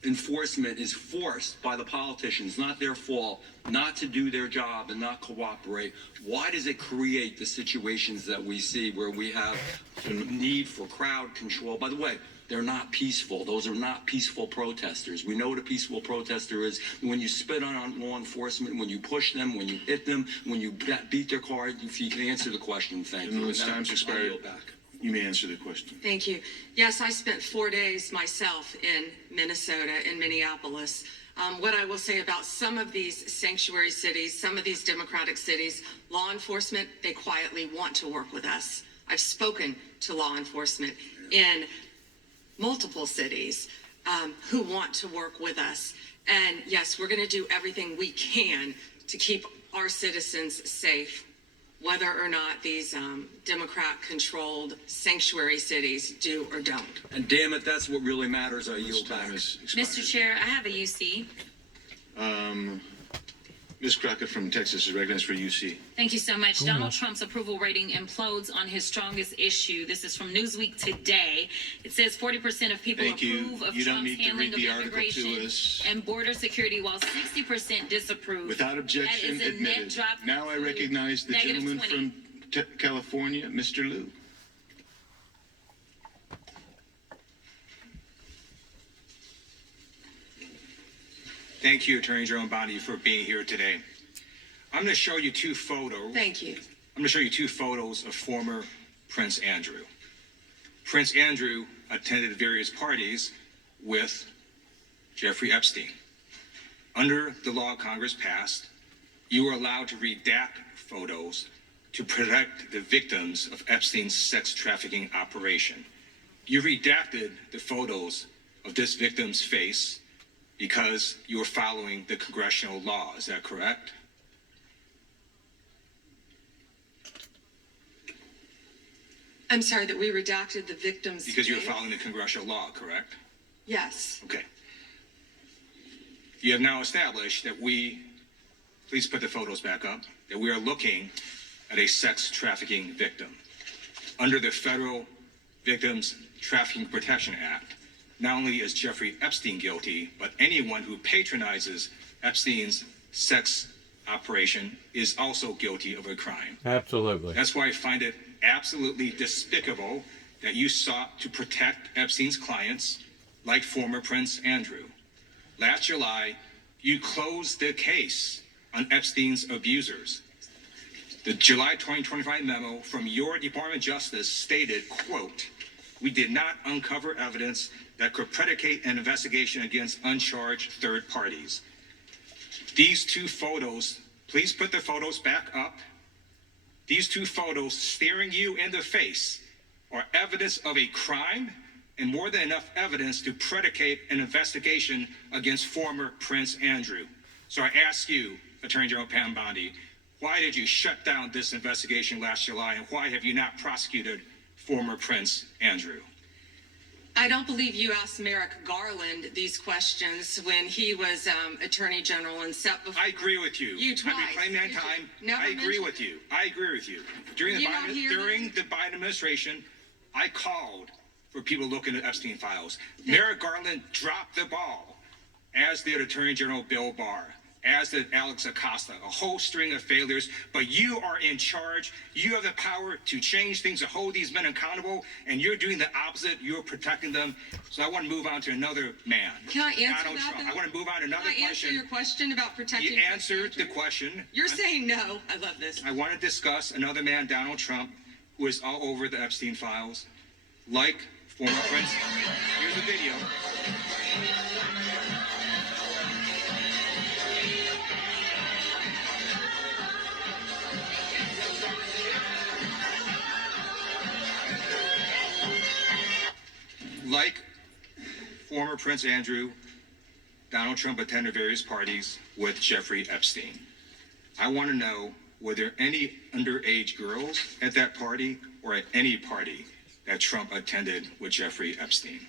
enforcement is forced by the politicians, not their fault, not to do their job and not cooperate, why does it create the situations that we see where we have a need for crowd control? By the way, they're not peaceful. Those are not peaceful protesters. We know what a peaceful protester is. When you spit on law enforcement, when you push them, when you hit them, when you beat their car. If you can answer the question, thank you. Time's expired. You may answer the question. Thank you. Yes, I spent 4 days myself in Minnesota, in Minneapolis. What I will say about some of these sanctuary cities, some of these democratic cities, law enforcement, they quietly want to work with us. I've spoken to law enforcement in multiple cities who want to work with us. And yes, we're going to do everything we can to keep our citizens safe, whether or not these Democrat-controlled sanctuary cities do or don't. And damn it, that's what really matters. I yield back. Mr. Chair, I have a UC. Ms. Crockett from Texas is recognized for UC. Thank you so much. Donald Trump's approval rating implodes on his strongest issue. This is from Newsweek today. It says 40% of people Thank you. approve of You don't Trump's need to handling read of the article to immigration us. and border security, while 60% disapprove. Without objection, That is a net admitted. drop Now I to recognize the negative gentleman 20. from California, Mr. Liu. Thank you, Attorney General Bondi, for being here today. I'm going to show you two photos. Thank you. I'm going to show you two photos of former Prince Andrew. Prince Andrew attended various parties with Jeffrey Epstein. Under the law Congress passed, you were allowed to redact photos to protect the victims of Epstein's sex trafficking operation. You redacted the photos of this victim's face because you were following the congressional law. Is that correct? I'm sorry that we redacted the victim's Because you were face. following the congressional law, correct? Yes. Okay. You have now established that please put the photos back up, that we are looking at a sex trafficking victim. Under the Federal Victims Trafficking Protection Act, not only is Jeffrey Epstein guilty, but anyone who patronizes Epstein's sex operation is also guilty of a crime. Absolutely. That's why I find it absolutely despicable that you sought to protect Epstein's clients like former Prince Andrew. Last July, you closed the case on Epstein's abusers. The July 2025 memo from your Department of Justice stated, quote, "We did not uncover evidence that could predicate an investigation against uncharged third parties." These two photos, please put the photos back up. These two photos staring you in the face are evidence of a crime and more than enough evidence to predicate an investigation against former Prince Andrew. So I ask you, Attorney General Pam Bondi, why did you shut down this investigation last July, and why have you not prosecuted former Prince Andrew? I don't believe you asked Merrick Garland these questions when he was Attorney General and set before. I agree with you. You twice. I reclaim that time. Never I agree mentioned- with you. I agree with you. During You not hear the Biden administration, I called for people looking at Epstein files. Merrick Garland dropped the ball, as did Attorney General Bill Barr, as did Alex Acosta, a whole string of failures. But you are in charge. You have the power to change things, to hold these men accountable, and you're doing the opposite. You're protecting them. So I want to move on to another man. Can I answer Donald that? Trump. I want to move on to another Can I answer question. your question about protecting? You answered the question. You're saying no. I love this. I want to discuss another man, Donald Trump, who is all over the Epstein files, like former Prince. Here's the video. Like former Prince Andrew, Donald Trump attended various parties with Jeffrey Epstein. I want to know, were there any underage girls at that party or at any party that Trump attended with Jeffrey Epstein?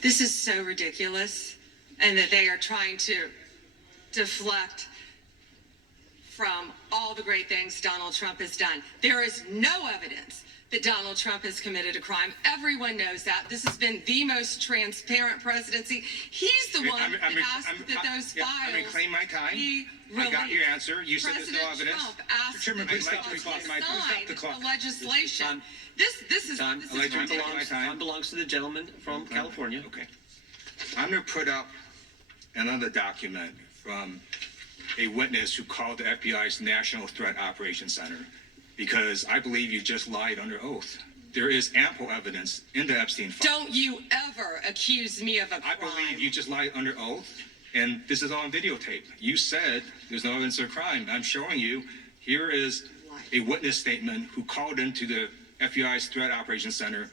This is so ridiculous, and that they are trying to deflect from all the great things Donald Trump has done. There is no evidence that Donald Trump has committed a crime. Everyone knows that. This has been the most transparent presidency. He's the one that asked that those files I reclaim my time. be I got your released. answer. You said there's no President evidence. Trump asked Chairman, that please the stop the files clock. be Please stop signed the clock. the legislation. This is ridiculous. Time belongs to the gentleman from California. Okay. I'm going to put up another document from a witness who called the FBI's National Threat Operations Center, because I believe you just lied under oath. There is ample evidence in the Epstein file. Don't you ever accuse me of a crime. I believe you just lied under oath, and this is on videotape. You said there's no evidence of a crime. I'm showing you, here is a witness statement who called into the FBI's Threat Operations Center.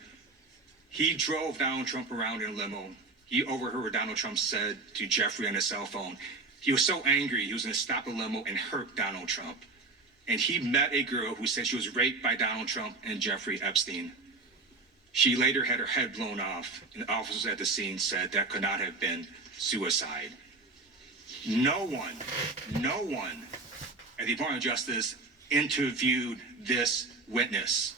He drove Donald Trump around in a limo. He overheard what Donald Trump said to Jeffrey on his cell phone. He was so angry, he was going to stop the limo and hurt Donald Trump. And he met a girl who said she was raped by Donald Trump and Jeffrey Epstein. She later had her head blown off, and officers at the scene said that could not have been suicide. No one at the Department of Justice interviewed this witness.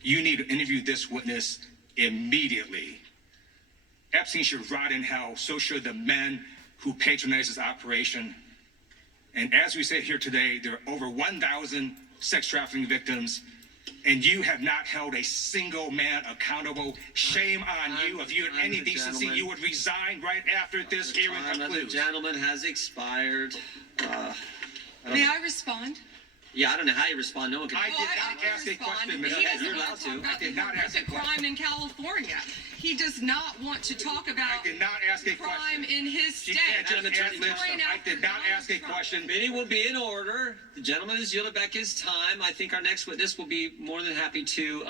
You need to interview this witness immediately. Epstein should rot in hell, so should the men who patronized this operation. And as we sit here today, there are over 1,000 sex trafficking victims, and you have not held a single man accountable. Shame on you. If you had any decency, you would resign right after this hearing concludes. The gentleman has expired. May I respond? Yeah, I don't know how you respond. No one can. I did not ask a question, Ms. He Head. doesn't You're want allowed to talk to. about I did the not ask a horrific question. crime in California. He does not want to talk about I did not ask a crime question. in his She state. can't just ask He's this. going I after did not Donald ask a Trump. question. Meeting will be in order. The gentleman has yielded back his time. I think our next witness will be more than happy to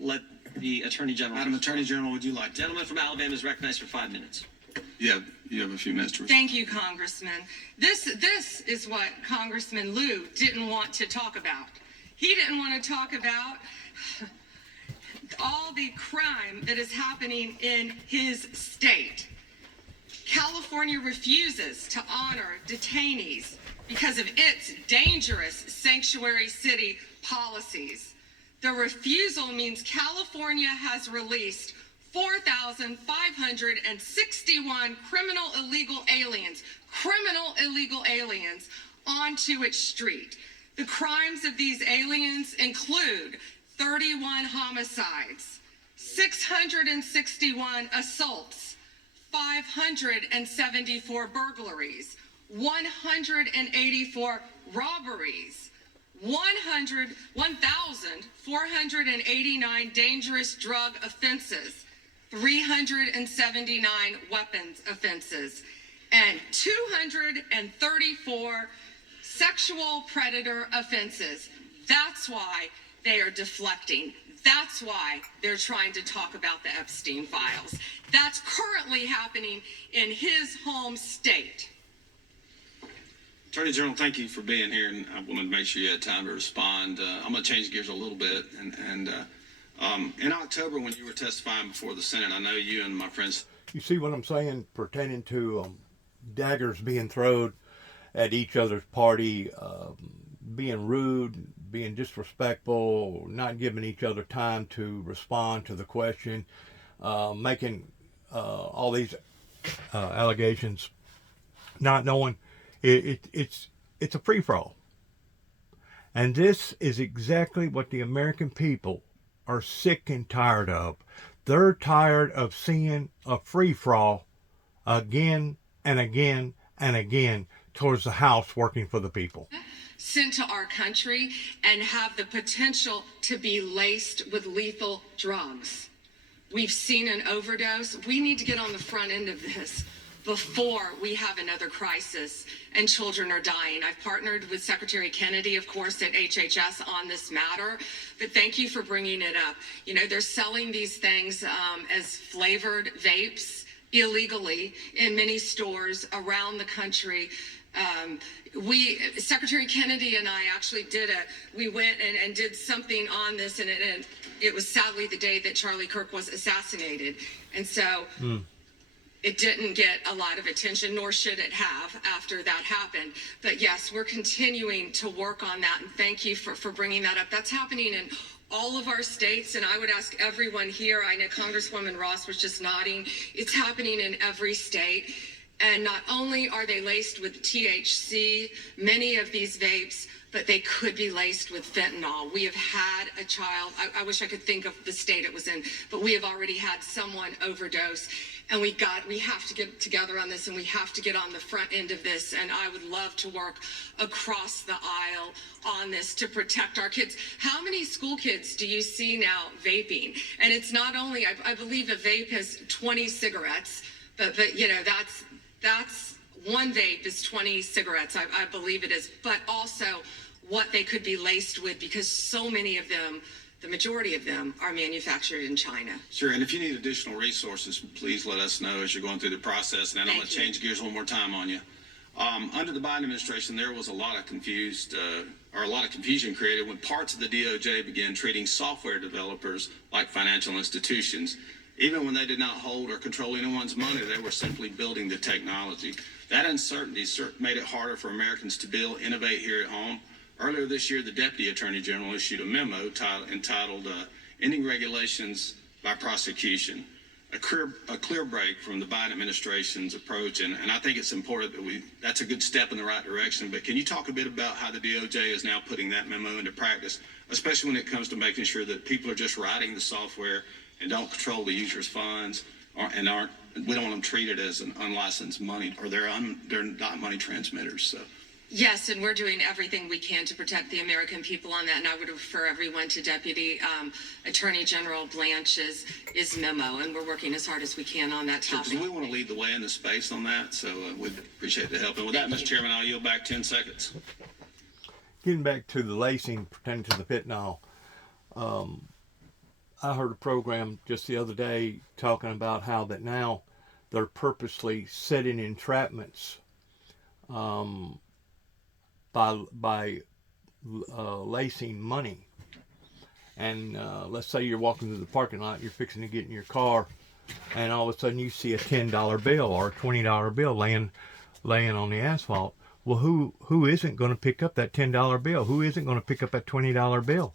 let the Attorney General. Madam Attorney General, would you like to? Gentleman from Alabama is recognized for 5 minutes. Yeah, you have a few minutes to respond. Thank you, Congressman. This is what Congressman Liu didn't want to talk about. He didn't want to talk about all the crime that is happening in his state. California refuses to honor detainees because of its dangerous sanctuary city policies. The refusal means California has released 4,561 criminal illegal aliens onto its street. The crimes of these aliens include 31 homicides, 661 assaults, 574 burglaries, 184 robberies, 1,489 dangerous drug offenses, 379 weapons offenses, and 234 sexual predator offenses. That's why they are deflecting. That's why they're trying to talk about the Epstein files. That's currently happening in his home state. Attorney General, thank you for being here, and I wanted to make sure you had time to respond. I'm going to change gears a little bit. And in October, when you were testifying before the Senate, I know you and my friends. You see what I'm saying pertaining to daggers being thrown at each other's party, being rude, being disrespectful, not giving each other time to respond to the question, making all these allegations, not knowing it's a free-for-all. And this is exactly what the American people are sick and tired of. They're tired of seeing a free-for-all again and again and again towards the House working for the people. Sent to our country and have the potential to be laced with lethal drugs. We've seen an overdose. We need to get on the front end of this before we have another crisis and children are dying. I've partnered with Secretary Kennedy, of course, at HHS on this matter, but thank you for bringing it up. You know, they're selling these things as flavored vapes illegally in many stores around the country. Secretary Kennedy and I actually we went and did something on this, and it was sadly the day that Charlie Kirk was assassinated. And so it didn't get a lot of attention, nor should it have after that happened. But yes, we're continuing to work on that, and thank you for bringing that up. That's happening in all of our states, and I would ask everyone here, I know Congresswoman Ross was just nodding, it's happening in every state. And not only are they laced with THC, many of these vapes, but they could be laced with fentanyl. We have had a child, I wish I could think of the state it was in, but we have already had someone overdose. And we have to get together on this, and we have to get on the front end of this. And I would love to work across the aisle on this to protect our kids. How many school kids do you see now vaping? And it's not only, I believe a vape has 20 cigarettes, but you know, that's one vape is 20 cigarettes, I believe it is, but also what they could be laced with, because so many of them, the majority of them, are manufactured in China. Sure, and if you need additional resources, please let us know as you're going through the process. And then I'm going to change gears one more time on you. Under the Biden administration, there was a lot of confusion created when parts of the DOJ began treating software developers like financial institutions. Even when they did not hold or control anyone's money, they were simply building the technology. That uncertainty made it harder for Americans to build, innovate here at home. Earlier this year, the Deputy Attorney General issued a memo entitled Ending Regulations by Prosecution, a clear break from the Biden administration's approach. And I think it's important that that's a good step in the right direction. But can you talk a bit about how the DOJ is now putting that memo into practice, especially when it comes to making sure that people are just writing the software and don't control the user's funds, we don't want them treated as an unlicensed money, or they're not money transmitters. So. Yes, and we're doing everything we can to protect the American people on that. And I would refer everyone to Deputy Attorney General Blanche's memo, and we're working as hard as we can on that topic. Sure, 'cause we want to lead the way in the space on that, so we'd appreciate the help. And with that, Mr. Chairman, I'll yield back 10 seconds. Getting back to the lacing pertaining to the fentanyl, I heard a program just the other day talking about how that now they're purposely setting entrapments by lacing money. And let's say you're walking through the parking lot, you're fixing to get in your car, and all of a sudden you see a $10 bill or a $20 bill laying on the asphalt. Well, who isn't going to pick up that $10 bill? Who isn't going to pick up that $20 bill?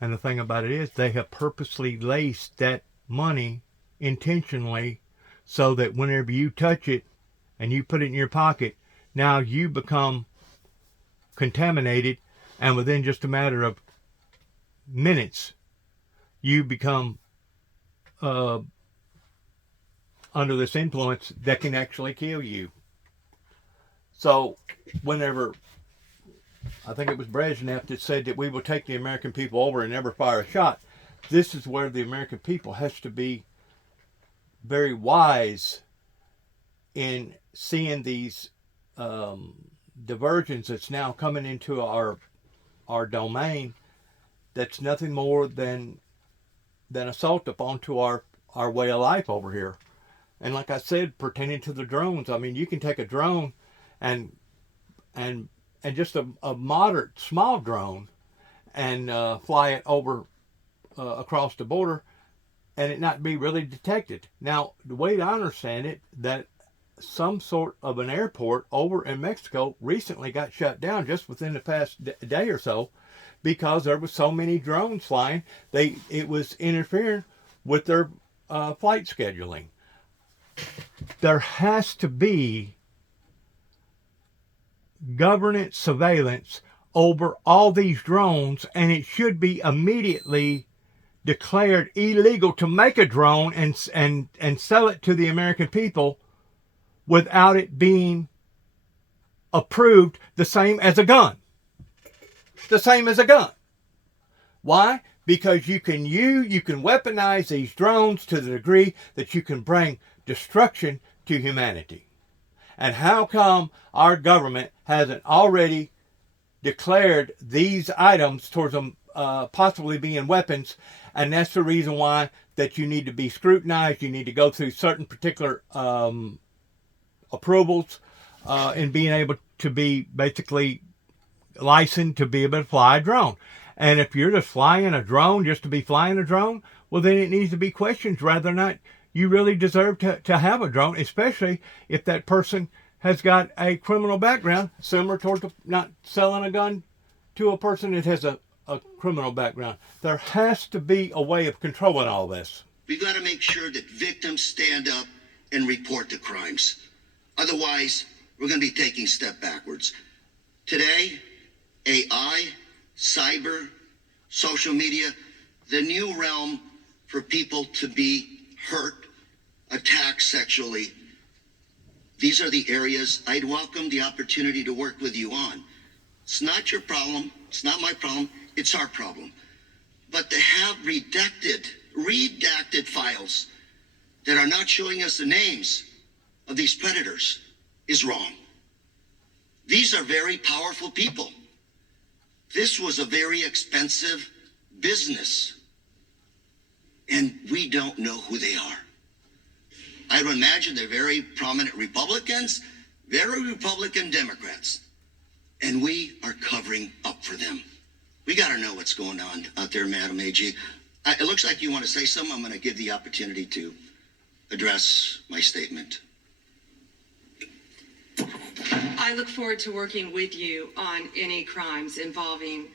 And the thing about it is, they have purposely laced that money intentionally so that whenever you touch it and you put it in your pocket, now you become contaminated, and within just a matter of minutes, you become under this influence that can actually kill you. So whenever, I think it was Brezhnev that said that we will take the American people over and never fire a shot, this is where the American people has to be very wise in seeing these diversions that's now coming into our domain. That's nothing more than assault upon to our way of life over here. And like I said, pertaining to the drones, I mean, you can take a drone and just a moderate small drone and fly it over across the border and it not be really detected. Now, the way I understand it, that some sort of an airport over in Mexico recently got shut down just within the past day or so because there was so many drones flying. It was interfering with their flight scheduling. There has to be government surveillance over all these drones, and it should be immediately declared illegal to make a drone and sell it to the American people without it being approved, the same as a gun. The same as a gun. Why? Because you can weaponize these drones to the degree that you can bring destruction to humanity. And how come our government hasn't already declared these items towards them possibly being weapons? And that's the reason why that you need to be scrutinized. You need to go through certain particular approvals in being able to be basically licensed to be able to fly a drone. And if you're just flying a drone just to be flying a drone, well, then it needs to be questioned whether or not you really deserve to have a drone, especially if that person has got a criminal background, similar to not selling a gun to a person that has a criminal background. There has to be a way of controlling all this. We've got to make sure that victims stand up and report the crimes. Otherwise, we're going to be taking a step backwards. Today, AI, cyber, social media, the new realm for people to be hurt, attacked sexually. These are the areas I'd welcome the opportunity to work with you on. It's not your problem. It's not my problem. It's our problem. But to have redacted files that are not showing us the names of these predators is wrong. These are very powerful people. This was a very expensive business, and we don't know who they are. I would imagine they're very prominent Republicans, very Republican Democrats, and we are covering up for them. We got to know what's going on out there, Madam AG. It looks like you want to say something. I'm going to give the opportunity to address my statement. I look forward to working with you on any crimes involving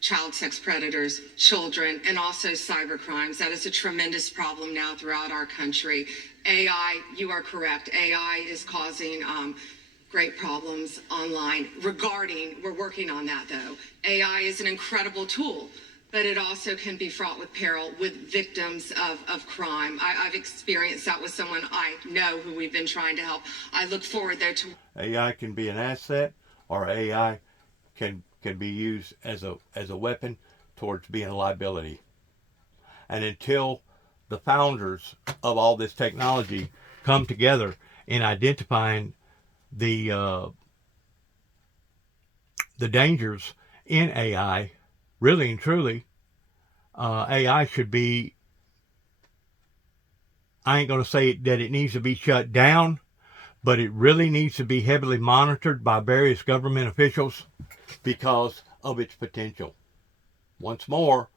child sex predators, children, and also cyber crimes. That is a tremendous problem now throughout our country. AI, you are correct. AI is causing great problems online we're working on that though. AI is an incredible tool, but it also can be fraught with peril with victims of crime. I've experienced that with someone I know who we've been trying to help. I look forward there to... AI can be an asset, or AI can be used as a weapon towards being a liability. And until the founders of all this technology come together in identifying the dangers in AI, really and truly, AI should be, I ain't going to say that it needs to be shut down, but it really needs to be heavily monitored by various government officials because of its potential. Once more,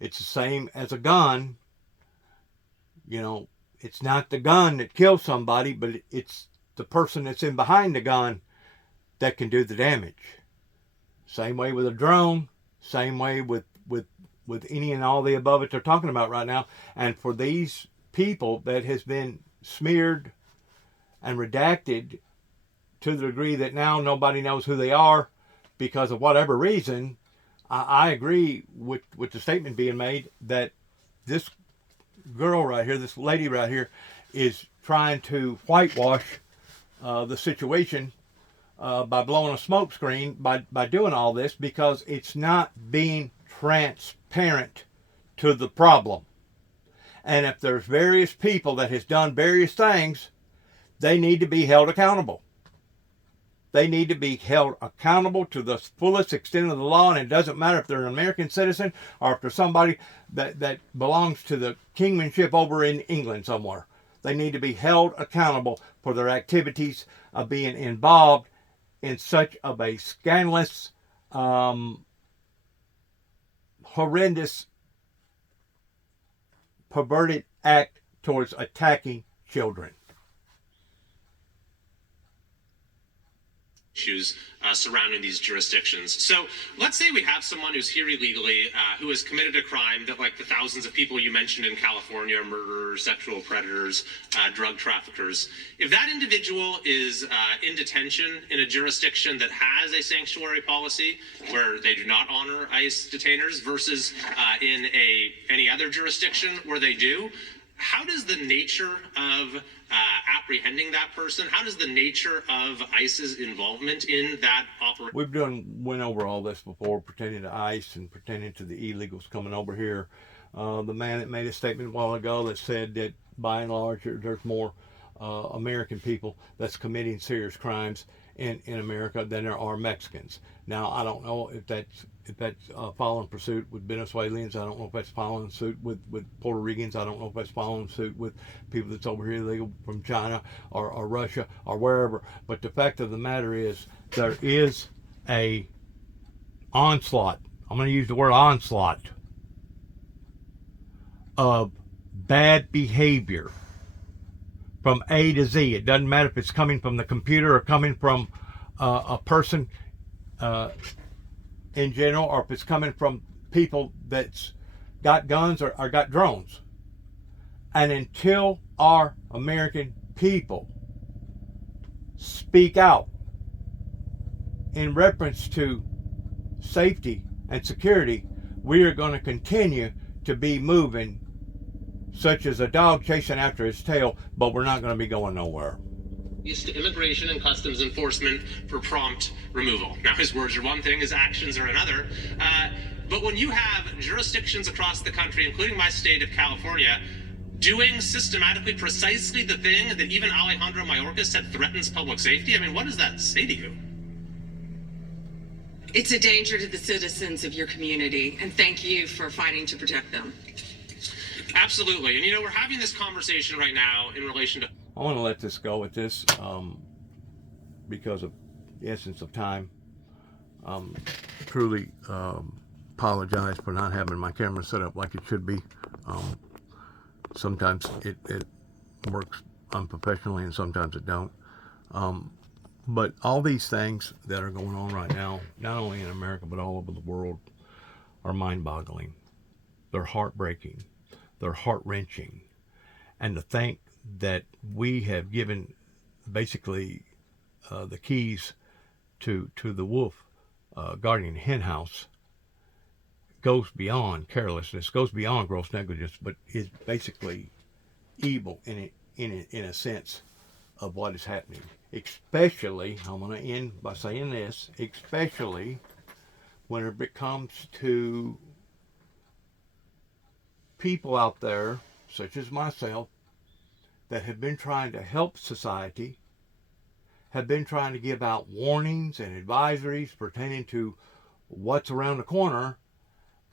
it's the same as a gun. You know, it's not the gun that kills somebody, but it's the person that's in behind the gun that can do the damage. Same way with a drone, same way with any and all the above that they're talking about right now. And for these people that has been smeared and redacted to the degree that now nobody knows who they are because of whatever reason, I agree with the statement being made that this girl right here, this lady right here, is trying to whitewash the situation by blowing a smoke screen, by doing all this, because it's not being transparent to the problem. And if there's various people that has done various things, they need to be held accountable. They need to be held accountable to the fullest extent of the law, and it doesn't matter if they're an American citizen or if they're somebody that belongs to the kingmanship over in England somewhere. They need to be held accountable for their activities of being involved in such of a scandalous, horrendous, perverted act towards attacking children. Issues surrounding these jurisdictions. So let's say we have someone who's here illegally, who has committed a crime that, like the thousands of people you mentioned in California, murderers, sexual predators, drug traffickers. If that individual is in detention in a jurisdiction that has a sanctuary policy where they do not honor ICE detainers versus in any other jurisdiction where they do, how does the nature of apprehending that person, how does the nature of ICE's involvement in that operation? Went over all this before, pertaining to ICE and pertaining to the illegals coming over here. The man that made a statement a while ago that said that by and large there's more American people that's committing serious crimes in America than there are Mexicans. Now, I don't know if that's following pursuit with Venezuelans. I don't know if that's following suit with Puerto Ricans. I don't know if that's following suit with people that's over here illegal from China or Russia or wherever. But the fact of the matter is, there is a onslaught. I'm going to use the word onslaught of bad behavior from A to Z. It doesn't matter if it's coming from the computer or coming from a person in general, or if it's coming from people that's got guns or got drones. And until our American people speak out in reference to safety and security, we are going to continue to be moving such as a dog chasing after its tail, but we're not going to be going nowhere. To Immigration and Customs Enforcement for prompt removal. Now, his words are one thing, his actions are another. But when you have jurisdictions across the country, including my state of California, doing systematically precisely the thing that even Alejandro Mayorkas said threatens public safety, I mean, what does that say to you? It's a danger to the citizens of your community, and thank you for fighting to protect them. Absolutely. And you know, we're having this conversation right now in relation to... I want to let this go with this because of the essence of time. Truly apologize for not having my camera set up like it should be. Sometimes it works unprofessionally and sometimes it don't. But all these things that are going on right now, not only in America but all over the world, are mind-boggling. They're heartbreaking. They're heart-wrenching. And to think that we have given basically the keys to the wolf guarding hen house goes beyond carelessness, goes beyond gross negligence, but is basically evil in a sense of what is happening. Especially, I'm going to end by saying this, especially when it comes to people out there, such as myself, that have been trying to help society, have been trying to give out warnings and advisories pertaining to what's around the corner,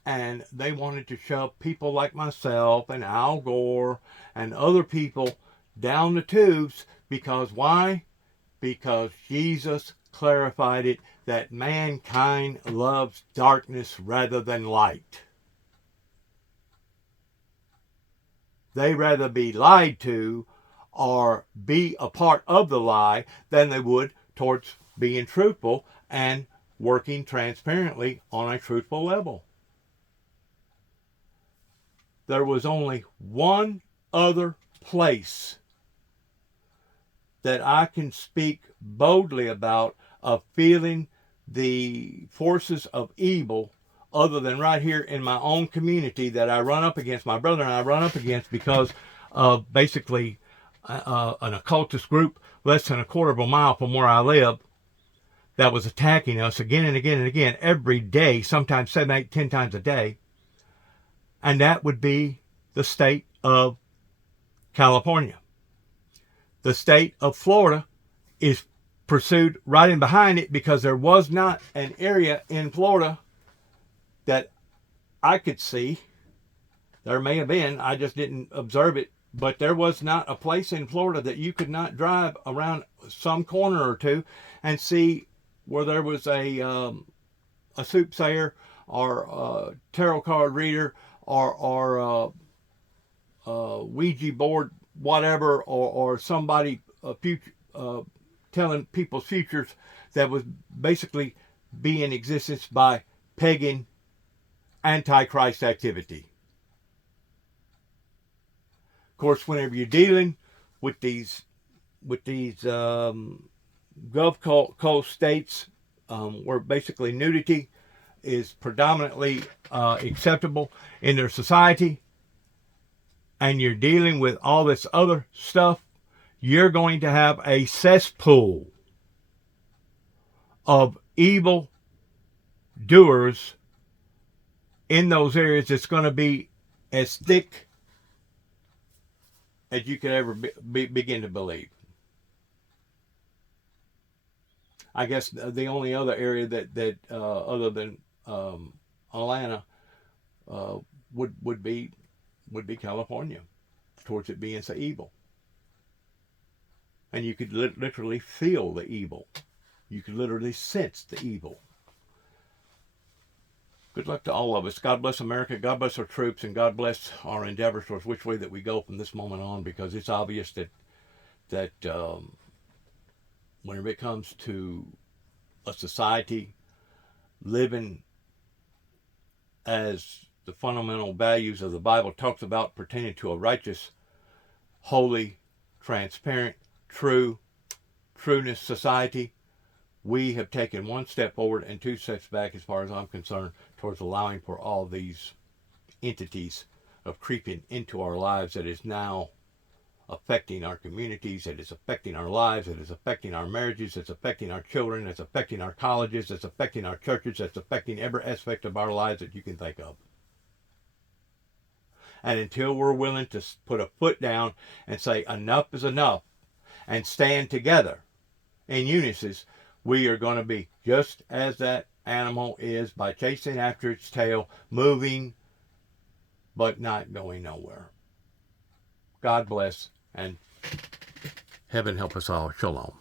and they wanted to shove people like myself and Al Gore and other people down the tubes because why? Because Jesus clarified it that mankind loves darkness rather than light. They rather be lied to or be a part of the lie than they would towards being truthful and working transparently on a truthful level. There was only one other place that I can speak boldly about of feeling the forces of evil other than right here in my own community that I run up against, my brother and I run up against because of basically an occultist group less than a quarter of a mile from where I live that was attacking us again and again and again every day, sometimes 7, 8, 10 times a day. And that would be the state of California. The state of Florida is pursued right in behind it because there was not an area in Florida that I could see. There may have been, I just didn't observe it, but there was not a place in Florida that you could not drive around some corner or two and see where there was a soothsayer or a tarot card reader or Ouija board, whatever, or somebody telling people's futures that was basically be in existence by pagan antichrist activity. Of course, whenever you're dealing with these Gulf Coast states where basically nudity is predominantly acceptable in their society, and you're dealing with all this other stuff, you're going to have a cesspool of evil doers in those areas. It's going to be as thick as you could ever begin to believe. I guess the only other area that other than Atlanta would be California, towards it being so evil. And you could literally feel the evil. You could literally sense the evil. Good luck to all of us. God bless America. God bless our troops, and God bless our endeavors towards which way that we go from this moment on, because it's obvious that whenever it comes to a society living as the fundamental values of the Bible talks about pertaining to a righteous, holy, transparent, trueness society, we have taken one step forward and two steps back, as far as I'm concerned, towards allowing for all these entities of creeping into our lives that is now affecting our communities, that is affecting our lives, that is affecting our marriages, that's affecting our children, that's affecting our colleges, that's affecting our churches, that's affecting every aspect of our lives that you can think of. And until we're willing to put a foot down and say enough is enough and stand together in unison, we are going to be just as that animal is, by chasing after its tail, moving but not going nowhere. God bless, and heaven help us all. Shalom.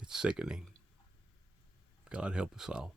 It's sickening. God help us all.